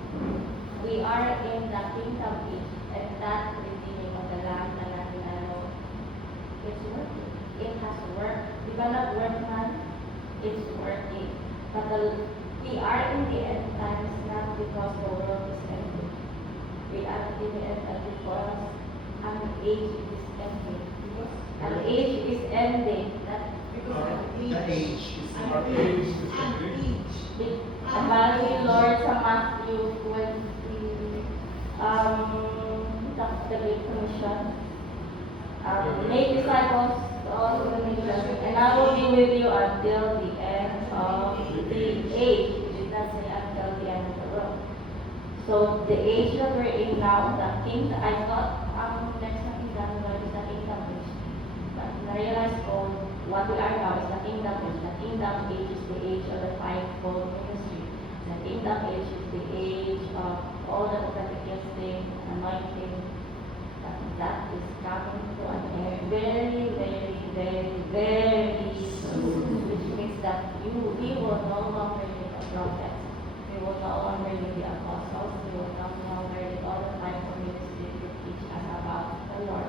We are in the kingdom age, and that redeeming of the land na natin it's working. It has worked. Di ba nag-work man? It's working. But we are in the end times not because the world is ending. We are in the end times because an age is ending. An age is ending. That The age is our An age. age. Sabi ni Lord sa Matthew 20, the Great Commission, make disciples to all the nations, and I will be with you until the end of the age. It did not say until the end of the world. So the age that we're in now, the kingdom, I thought next na kingdom is the kingdom age. But na-realize ko, what we are now is the kingdom age. The kingdom age is the age of the fivefold ministry. The kingdom age is the age of all the prophetic gifting, anointing. That is coming to an end very, very, very, very soon. Which means that we will no longer be a prophet. We will no longer be the apostles. We will no longer be all the fivefold ministry to teach us about the Lord.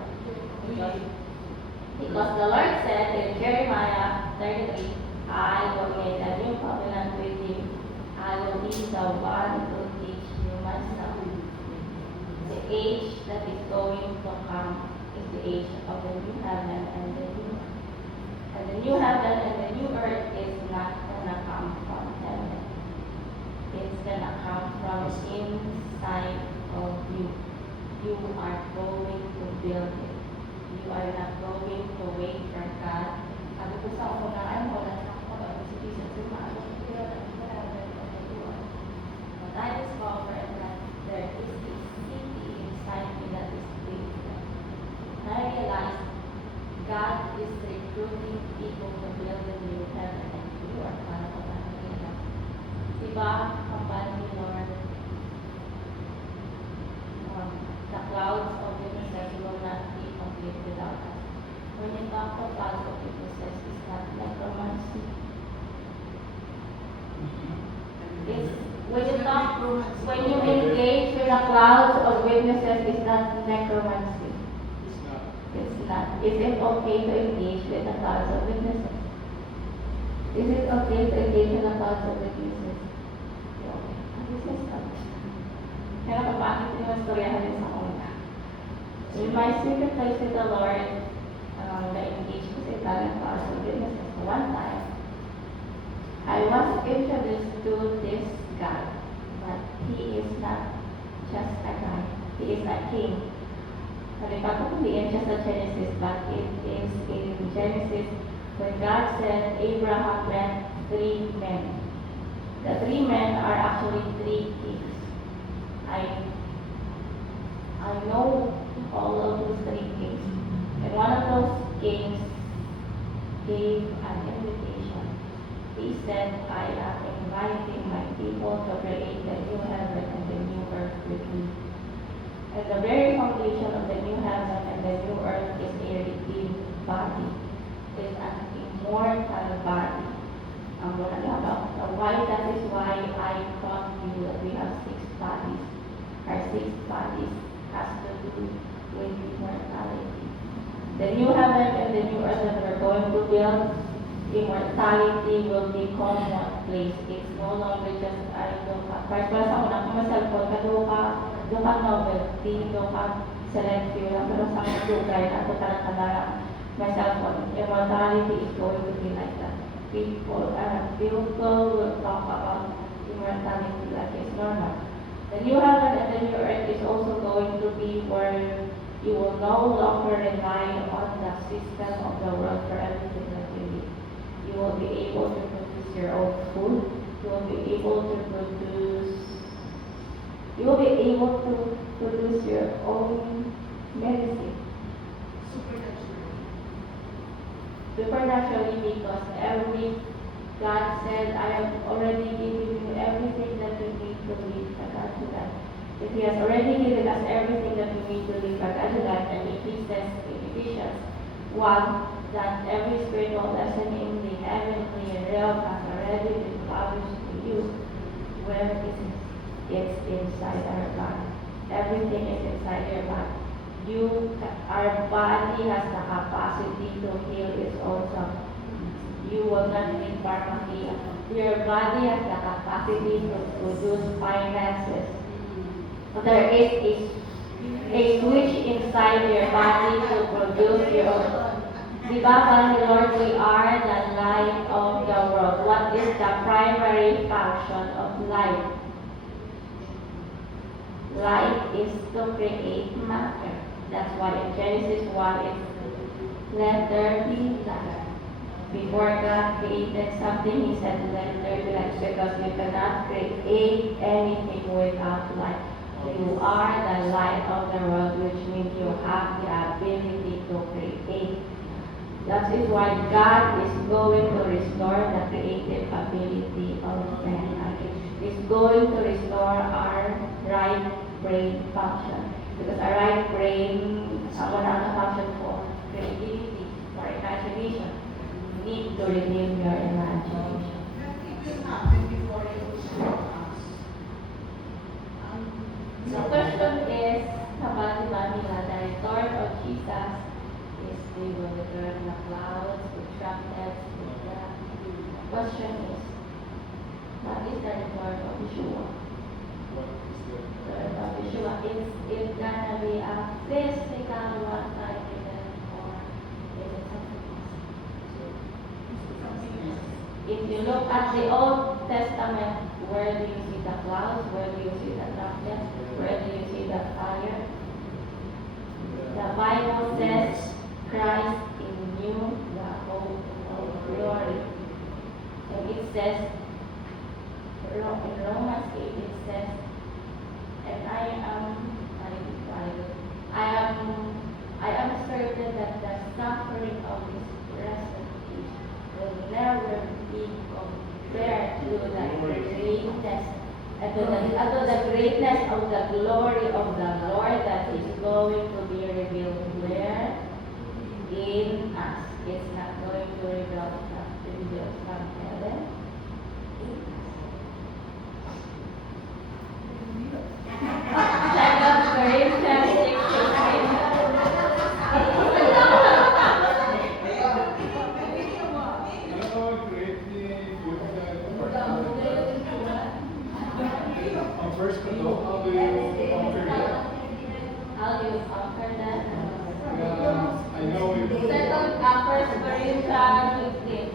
Because the Lord said in Jeremiah 33, I will make a new covenant with you. I will be the one to teach you myself. The age that is going to come is the age of the new heaven and the new earth. And the new heaven and the new earth is not gonna come from heaven. It's gonna come from inside of you. You are going to build it. You are not going to wait for God. Sabi ko sa unahan mo, nasa si Jesus, what I discovered that there is a city inside me that is faithless. And I realized God is recruiting people to build a new heaven and you are part of that. Diba, kapal ni Lord, the clouds of witnesses will not be complete without us. When you talk of clouds of witnesses, it's not necromancy. It's when you engage with the clouds of witnesses, it's not necromancy. It's not. Is it okay to engage with the clouds of witnesses? Is it okay to engage with the clouds of witnesses? Kaya kapakit yung istoryahan sa una. In my secret place with the Lord, na-engage ko sa Italian clouds of witnesses. One time, I was introduced to this guy, but he is not just a guy. He is a king. Nalipat ko hindi just a Genesis, but it is in Genesis when God said Abraham met 3 men. The 3 men are actually 3 kings. I know all of those 3 kings. And one of those kings gave an invitation. He said, I am inviting my people to create the new heaven and the new earth with me. And the very foundation of the new heaven and the new earth is a redeemed body. It is an immortal body. Why that is why I taught you that we have 6 bodies. Our 6 bodies has to do with immortality. The new heaven and the new earth that we're going to build, immortality will become one place. It's no longer just para sa una kung masalpon ka doon ka novelty, doon ka selective, pero sa mga lugar na ito talaga may cellphone. Immortality is going to be like that. People will talk about immortality like it's normal. The new heaven and the new earth is also going to be where you will no longer rely on the system of the world for everything that you need. You will be able to produce your own food. You will be able to produce your own medicine. Supernaturally, because God said, I have already given you everything that you need to live a godly life. If He has already given us everything that we need to live a godly life, and if He says in Ephesians 1 that every spiritual lesson in the heavenly realm has already been published to you, where is it? It's inside our body. Everything is inside your body. Our body has the capacity to heal its own self. You will not need pharmacy. Your body has the capacity to produce finances. There is a switch inside your body to produce your own. Diba, the Lord, we are the light of the world. What is the primary function of light? Light is to create matter. That's why in Genesis 1 it's let there be light. Before God created something, He said let there be light, because you cannot create anything without light. You are the light of the world, which means you have the ability to create. That is why God is going to restore the creative ability of man. He's going to restore our right brain function. Because our right brain, one of the function for creativity, for imagination. You need to renew your imagination. The question is about the return of Jesus is we will return the clouds, the trumpets, the question is, what is the return of Yeshua? The return of Yeshua is gonna be a physical one-time look at the Old Testament, where do you see the clouds? Where do you see the darkness? Where do you see the fire? The Bible says Christ in you, the hope of glory. And it says, in Romans 8, it says, and I am certain that the suffering of this present age will never be compared to the greatness of the glory of the Lord that is going to be revealed where? In us. It's not going to reveal from heaven. Second Corinthians 6:16. First how do you conquer that? How do you conquer that? I know you. First Corinthians 15.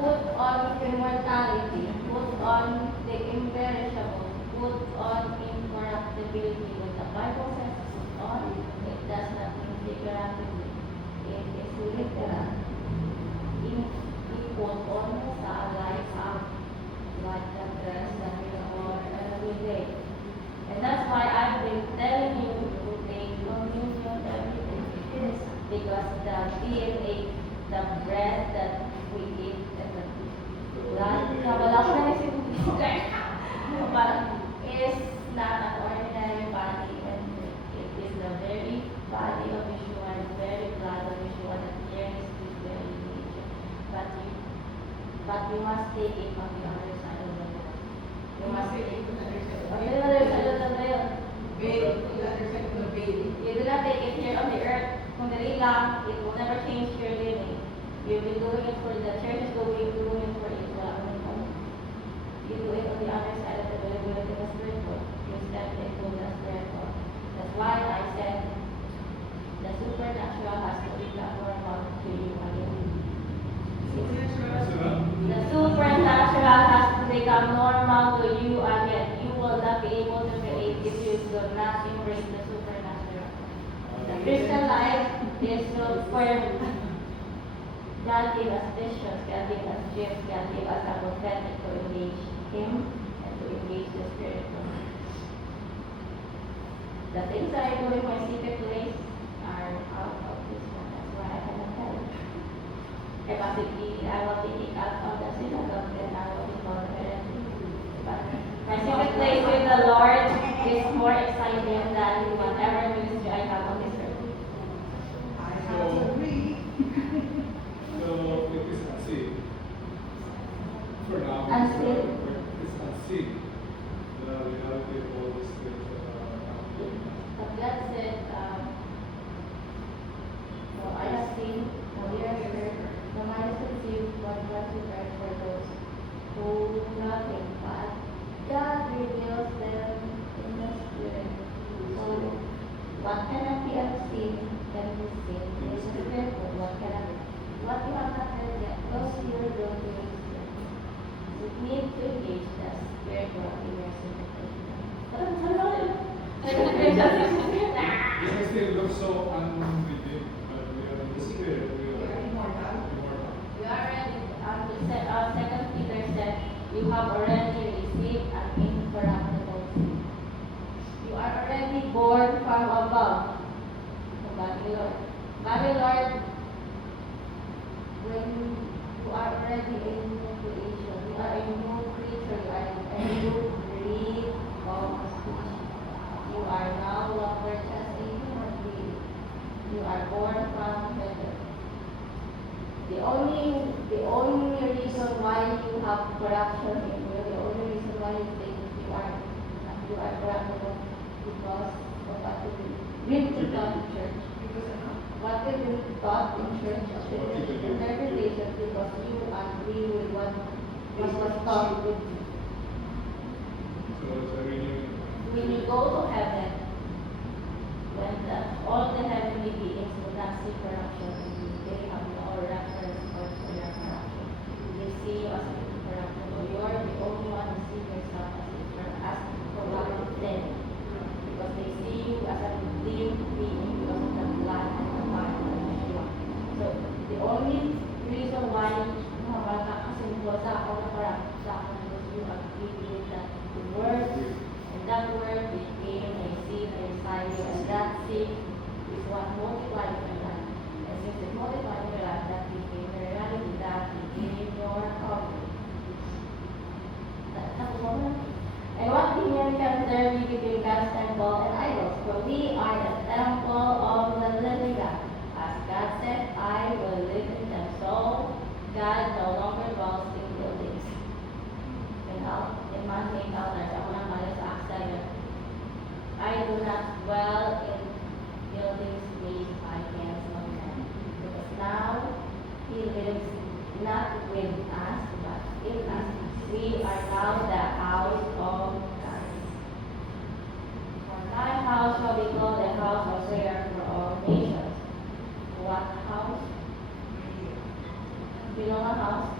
Put on immortality, put on the imperishable, put on incorruptibility. When the Bible says put on, it does not mean figuratively. It is literal. Put on sa life up like the dress that we wear every day. And that's why I've been telling you to take communion every day. Because the DNA, the bread that we eat, and the is not an ordinary body, and it is the very body of Yeshua, the very blood of Yeshua that carries this very nature. But you must take it on the other side of the veil. You must take it on the other side of the veil. You do not take it here on the earth. Kung dali lang, it will never change your living. You've been doing it for the church, so we're doing it for Islam. You do it on the other side of the veil, you do it in the spiritual. You step into the spiritual. That's why I said the supernatural has to become normal to you again. The supernatural has to become normal to you again. You will not be able to create if you do not embrace the supernatural. The Christian life is so firm. God gave us visions, God gave us gifts, God gave us a prophetic to engage Him and to engage the spiritual. The things that I do in my secret place are out of this one. That's why I cannot tell you. If I will be kicked out of the synagogue, then I will be called heretic. But my secret place with the Lord is more exciting than whatever ministry I have on this earth. So it is unseen. For now, Unseen. it's unseen. The reality of all this things But God said, so I have seen, we are here, the mind is conceived, but God prepared for those who love Him. But God reveals them in the Spirit. So what cannot be unseen can be seen in the Spirit. What you have not heard yet, those you are going to experience. You need to engage the spiritual in your It still looks so unredeemed, but we are in the spirit, we are immortal. You are already, Second Peter said, you have already received an incorruptible seed. You are already born from above. Body Lord, when you are already a new creation, you are a new creature, you are a new breed of species. You are no longer just a human being. You are born from heaven. The only reason why you have corruption in you, the only reason why you think you are corruptible, because of what you've been taught in church. What you've been taught in church, interpretation, because you agree with what was taught with you. So it's a renewing. When you go to heaven, when all the heavenly beings will not see corruption in you, they have no reference for your corruption. You see with us, but in us. We are now the house of God. For my house shall be called a house of prayer for all nations. What house? You know a house?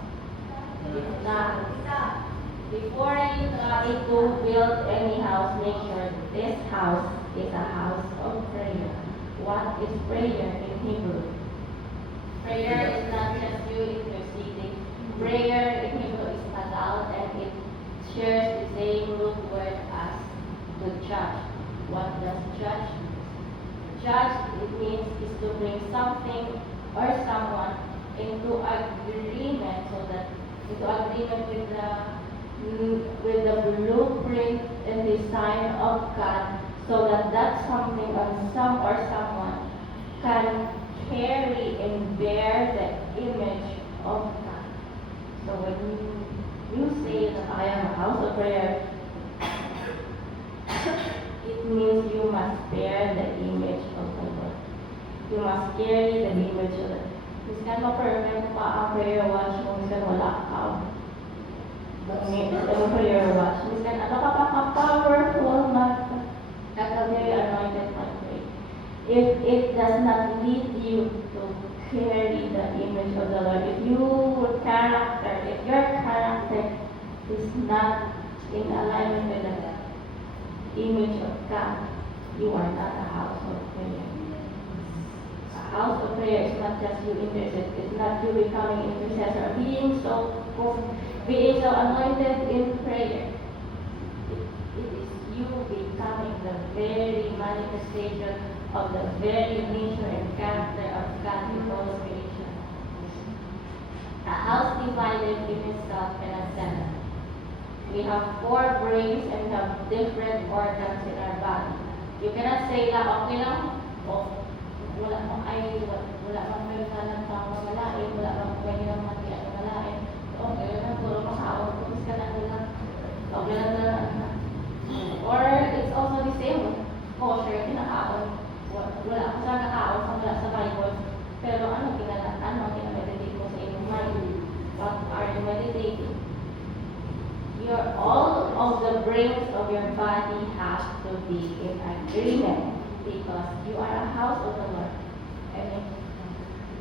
Now, before you try to build any house, make sure this house is a house of prayer. What is prayer in Hebrew? Prayer is not just you interceding. Prayer in Hebrew is halal, and it shares the same root word as to judge. What does judge mean? Judge, it means is to bring something or someone into agreement, so that into agreement with the blueprint and design of God, so that that something or someone can carry and bear the image of God. So when you say that I am a house of prayer, it means you must bear the image of the Lord. You must carry the image of the Lord. Miskan ma-perfect pa ang prayer watch mo, miskan wala ka. Ang prayer watch. Miskan ano ka powerful na very anointed man pray. If it does not lead you to carry the image of the Lord, if your character is not in alignment with the image of God, you are not a house of prayer. A house of prayer is not just you intercede, it's not you becoming intercessor, being so anointed in prayer. It is you becoming the very manifestation of the very nature and character of God in all creation. A house divided in itself cannot stand. We have 4 brains and we have different organs in our body. You cannot say na okay lang, wala mang pwede lang pamamalain, wala mang pwede lang matiyan ng malain. Okay lang, puro makaon, kumis ka na lang. Okay lang na. Or it's also the same. Kosher, kinakaon. Wala ako sa nakaon kung wala sa Bible. Pero ano kinameditate mo sa iyong mind? What are you meditating? All of the brains of your body have to be in agreement, because you are a house of the Lord. And if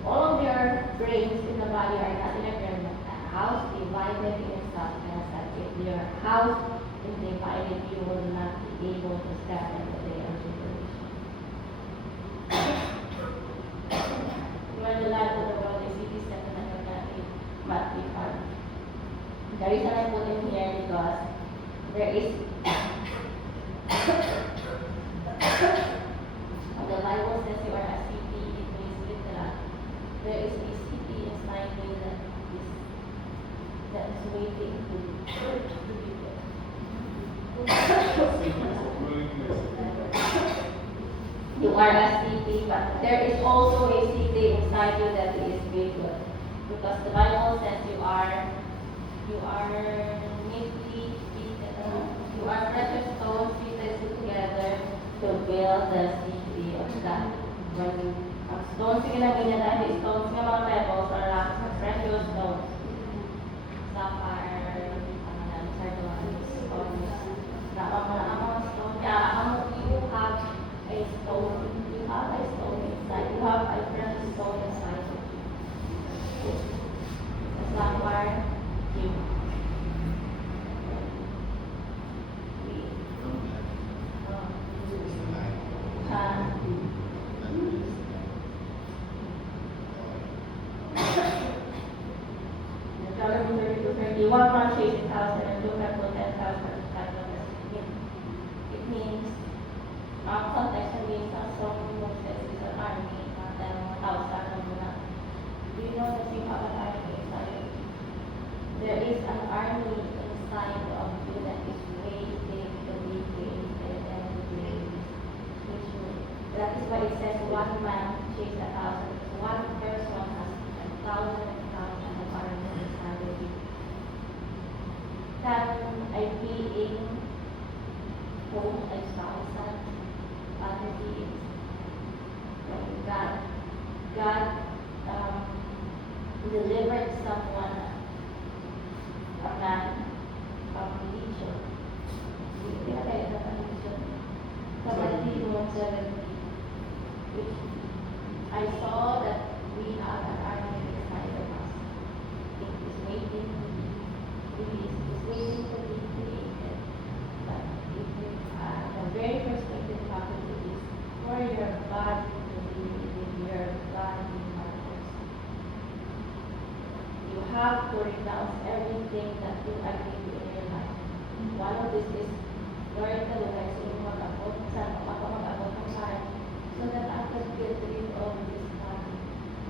all of your brains in the body are not in agreement, a house divided in itself cannot stand. If your house is divided, you will not be able to stand in the day of tribulation. When the light of the world is city set in Matthew 5. The reason I put it here because there is the Bible says you are a city, it means literal. There is a city inside you that is waiting to be built. You are a city, but there is also a city inside you that is built. Because the Bible says you are neatly fitted, you are precious stones fitted together to build the city of God. When ang stones yung ginaganya dahil stones nga mga pebbles or rocks, precious stones. Sapphire, sardonyx, stones. Mga stones. Kaya you have a stone. You have a stone inside. You have a precious stone inside of you. The sapphire, you. One man chased 1,000 and two can put 10,000 It means, context means some Moses is an army, not 10,000 Do you know that you have an army inside of you? There is an army inside of you that is waiting to be created and raised. That is why it says one man chased 1,000. One person has 1,000 of army inside of you. Can I be in home like 1,000 other beings? When God delivered someone have to renounce everything that you agree to in your life. One of this is, Lord, talungan sa iyong mag-abot, sa mag-abot ng bahay, so that I can get rid of this body.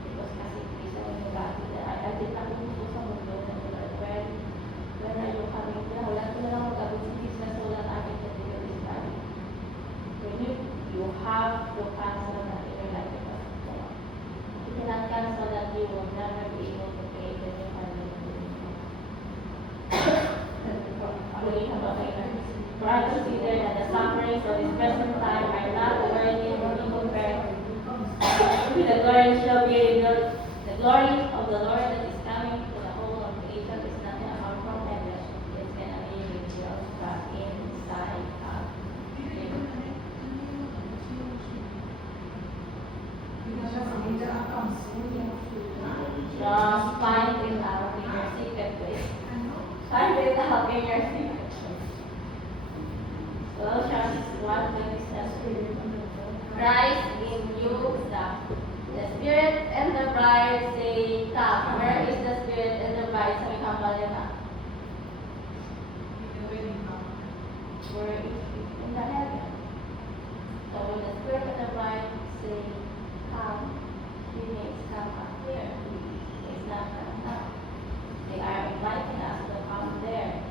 Because kasi isa yung body na I did not gusto sa mundo na Lord, when are you coming down? Wala ko na lang mag-abot sa business so that I can get rid of this body. When you have to cancel that in your life because you cannot cancel that you will never be able to pay the new family. For I consider that the sufferings of this present time are not worthy to be compared with the glory shall be revealed. The glory of the Lord that is coming to the whole of creation is not gonna come from heaven. It's gonna be revealed from inside out. Just find it out in your secret place. Find it out in your secret place. Colossians 1:27. Christ in you, the Spirit and the bride say, come. Where is the Spirit and the bride? Sabi kambal niya na. Where is it? In the heaven. So when the Spirit and the bride say, come, she means come up here. It's not come now. They are inviting us to come there.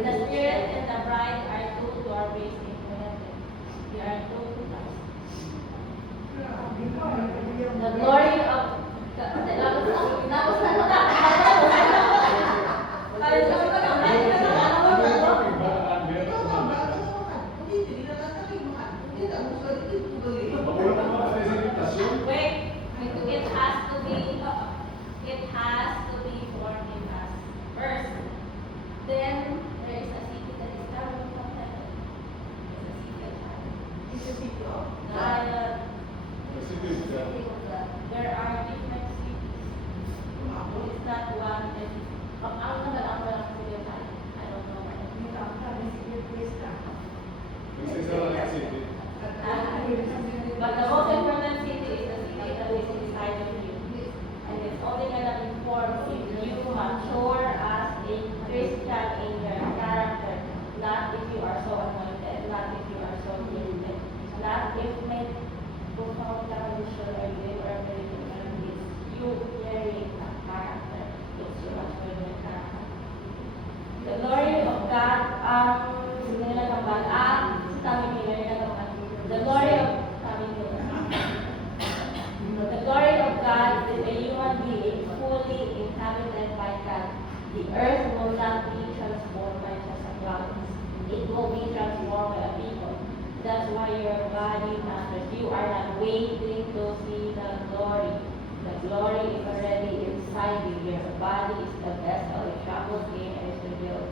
The Spirit and the bride are two who are based in heaven. They are two to us. The glory of Wait, it has to be formed in us first. Then there is a city that is coming from heaven. It's a city of heaven. There are different cities. It's not one. Ang nagalaman ng city of heaven. I don't know why. But the most important city is the city that is inside of you. And it's only gonna be formed if you mature as a Christian in your character. Not if you are so anointed, not if you are so gifted, not if may profound condition or live or anything. It's you carrying a character. It's you maturing your character. The glory of God, the glory of the glory of God is a human being fully inhabited by God. The earth will not be transformed by just a cloud. It will be transformed by a people. That's why your body matters. You are not waiting to see the glory. The glory is already inside you. Your body is the vessel. It travels in and is revealed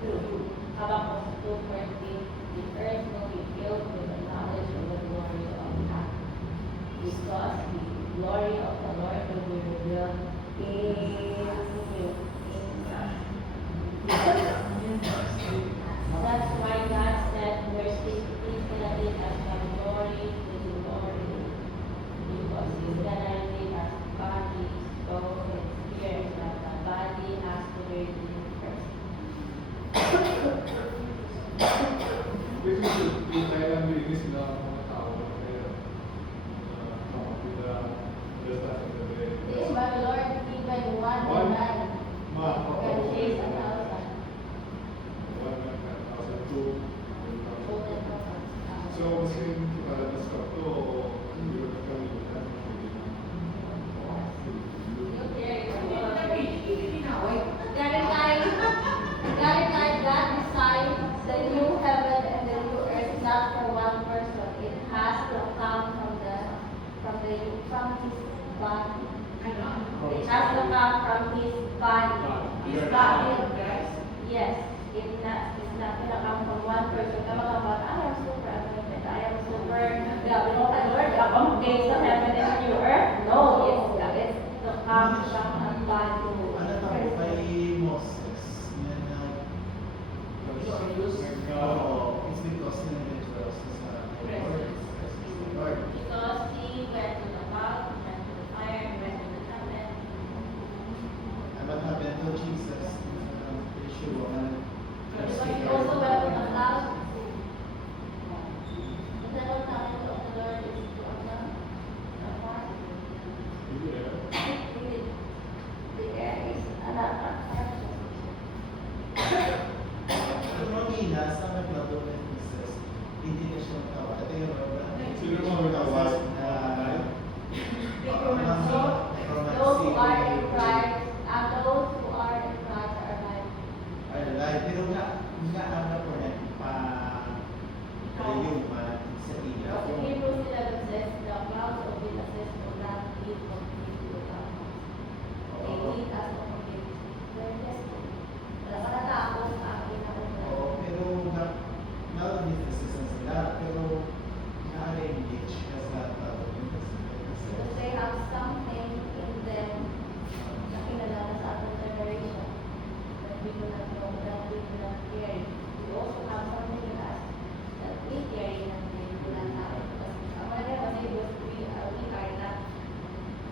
through you. Habakkuk 2:14. The earth will be filled with the knowledge of the glory of God. Because the glory of the Lord will be revealed in you, in us. That's why God said, verse 16, gonna lead us from glory to glory. Because He's gonna lead us body, soul, and spirit, but the body has to be redeemed first. Yung kailan linis na mga tao kaya This but Lord, even one One. man can chase 1,000. So, kasi na-stop to, hindi ko nakalimutan. Galing God designed the new heaven and the new earth not for one person. It has to come from His body. It has to come from His body. His body. Yes. It's not gonna come from one person. Come on, I am super anointed. I am super. Lord, I'm gates of heaven and new earth. No, it's to come from a body. Ano tawag kay Moses? Oo. Kung mamina, sa naglago ng Mrs. Hindi na siya matawa. Ito yung Sino mga matawa na Those who are in Christ, those who are in Christ are alive. Alright, pero nga po na yung sa iya. In Hebrews 11 says, the clouds of witnesses will not lead completely without us. They lead us to complete their destiny. Wala ka natakot sa akin na Oo, pero na-witnesses na sila, pero na-engage ka sa tao. because they have something in them na kinalaman sa ating generation that we do not know, that we do not carry. We also have something in us that we carry and we do not have it. Because ang mga kasi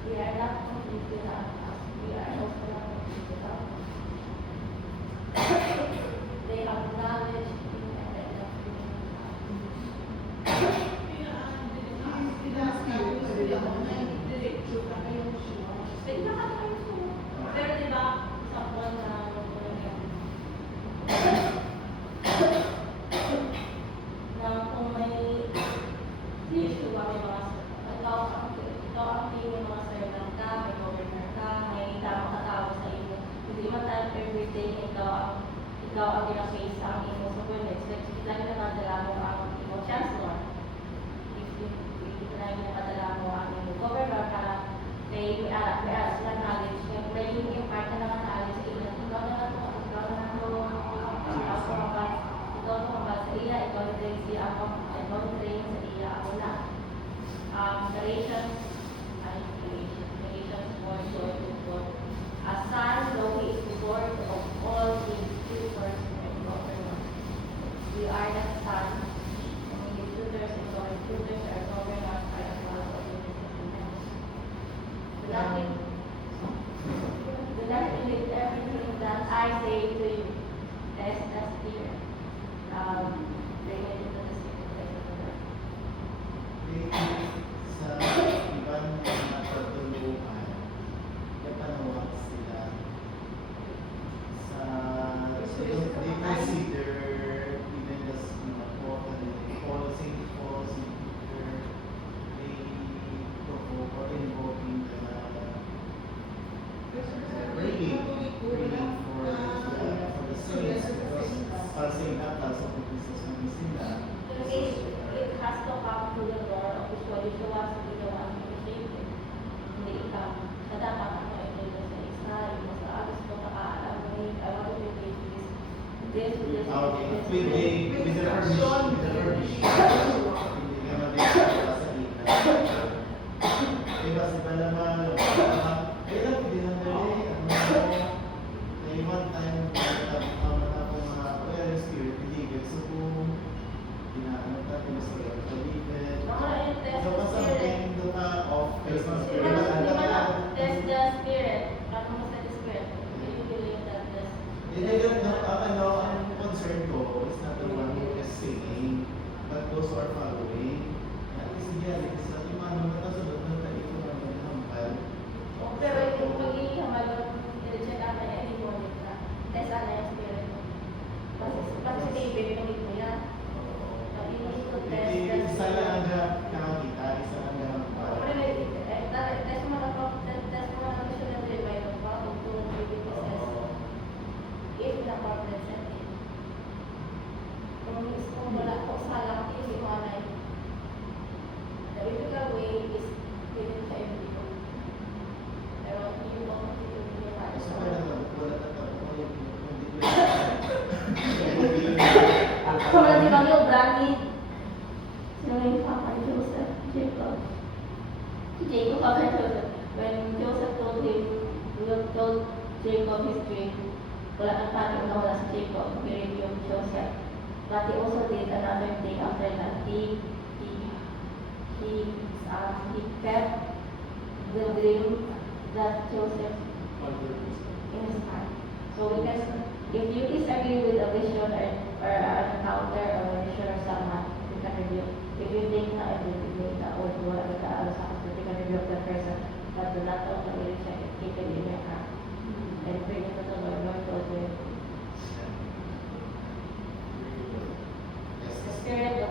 we are not complete without us. We are also not complete without us. They have knowledge in them that pero diba, sa buwan na kung may issue ka, may mga ikaw ang tingin mga servant ka, may governor ka, may tamang katao sa iyo. Hindi man tayo everyday ikaw ang ginafase sa ang imo subordinates. Like, lagi na nadala mo ang imo chancellor. If lagi na nadala mo ang imo governor para may aras na knowledge. May yung part na naman knowledge sa iyo. Ikaw na lang ikaw sa iya, ikaw na train sa iya, ikaw na train sa iya, ako na. Galatians 4:4. A son, though he is Lord of all, is tutors and governor. We are not sons, and his tutors and governors. Tutors are governors by the power of the Do not believe everything that I say to you. Test the spirit. Bring it into the secret place of the Lord. Sa ibang natutulungan, kapanuwag sila sa they consider even the Paul, St. Paul, St. Peter, they provoke or invoking praying for the saints because para sa inata sa pagkisas ng sila. It has to come to the door of the soul. Ito was the one who received it. Hindi ikaw. Sa dapat ako ay dito sa isa, ito sa alas ko nakaalam mo I want to repeat this. With the permission, hindi ka mabigyan sa ina. Diba si Palaman, kailan hindi lang dali, one time, matapong mga prayer spirit, hindi so kung ginaano natin sa pag-ibig. So, something do not of Christmas spirit. There's the spirit. Paano mo sa spirit? Do you believe that this? Ang concern ko is not the one who is singing, but those who are following. At least, kasi sa imano na kasunod ng tayo ng hampal. Pero yung pag-iihamal, i-check out na yung demonic na. That's ano yung spirit. Pag si David, tulig mo yan. Pag inis to test, Isa lang ang nakakita, isa lang ang test mo na siya ng revival pa kung tulong David is if na-corporate setting. Kung wala ko sa lang, hindi mo anay. The biblical way is given to everyone. Pero yung mga Gusto ko yung lang, wala na tapos ko yung Wala di kami obrani. Sino yung Papa Joseph? Jacob. Si Jacob, Papa Joseph. When Joseph told Jacob his dream, wala nang panig na wala si Jacob. He reviewed Joseph. But he also did another thing after that. He kept the dream that Joseph in his heart. So we can, if you disagree with a vision or an encounter or a vision or someone, you can review. If you think na everything na or wala ka kaalo sa kasi, you can review the person, but do not totally check it, keep it in your heart. And bring it to the Lord, Lord, Lord, Lord. Spirit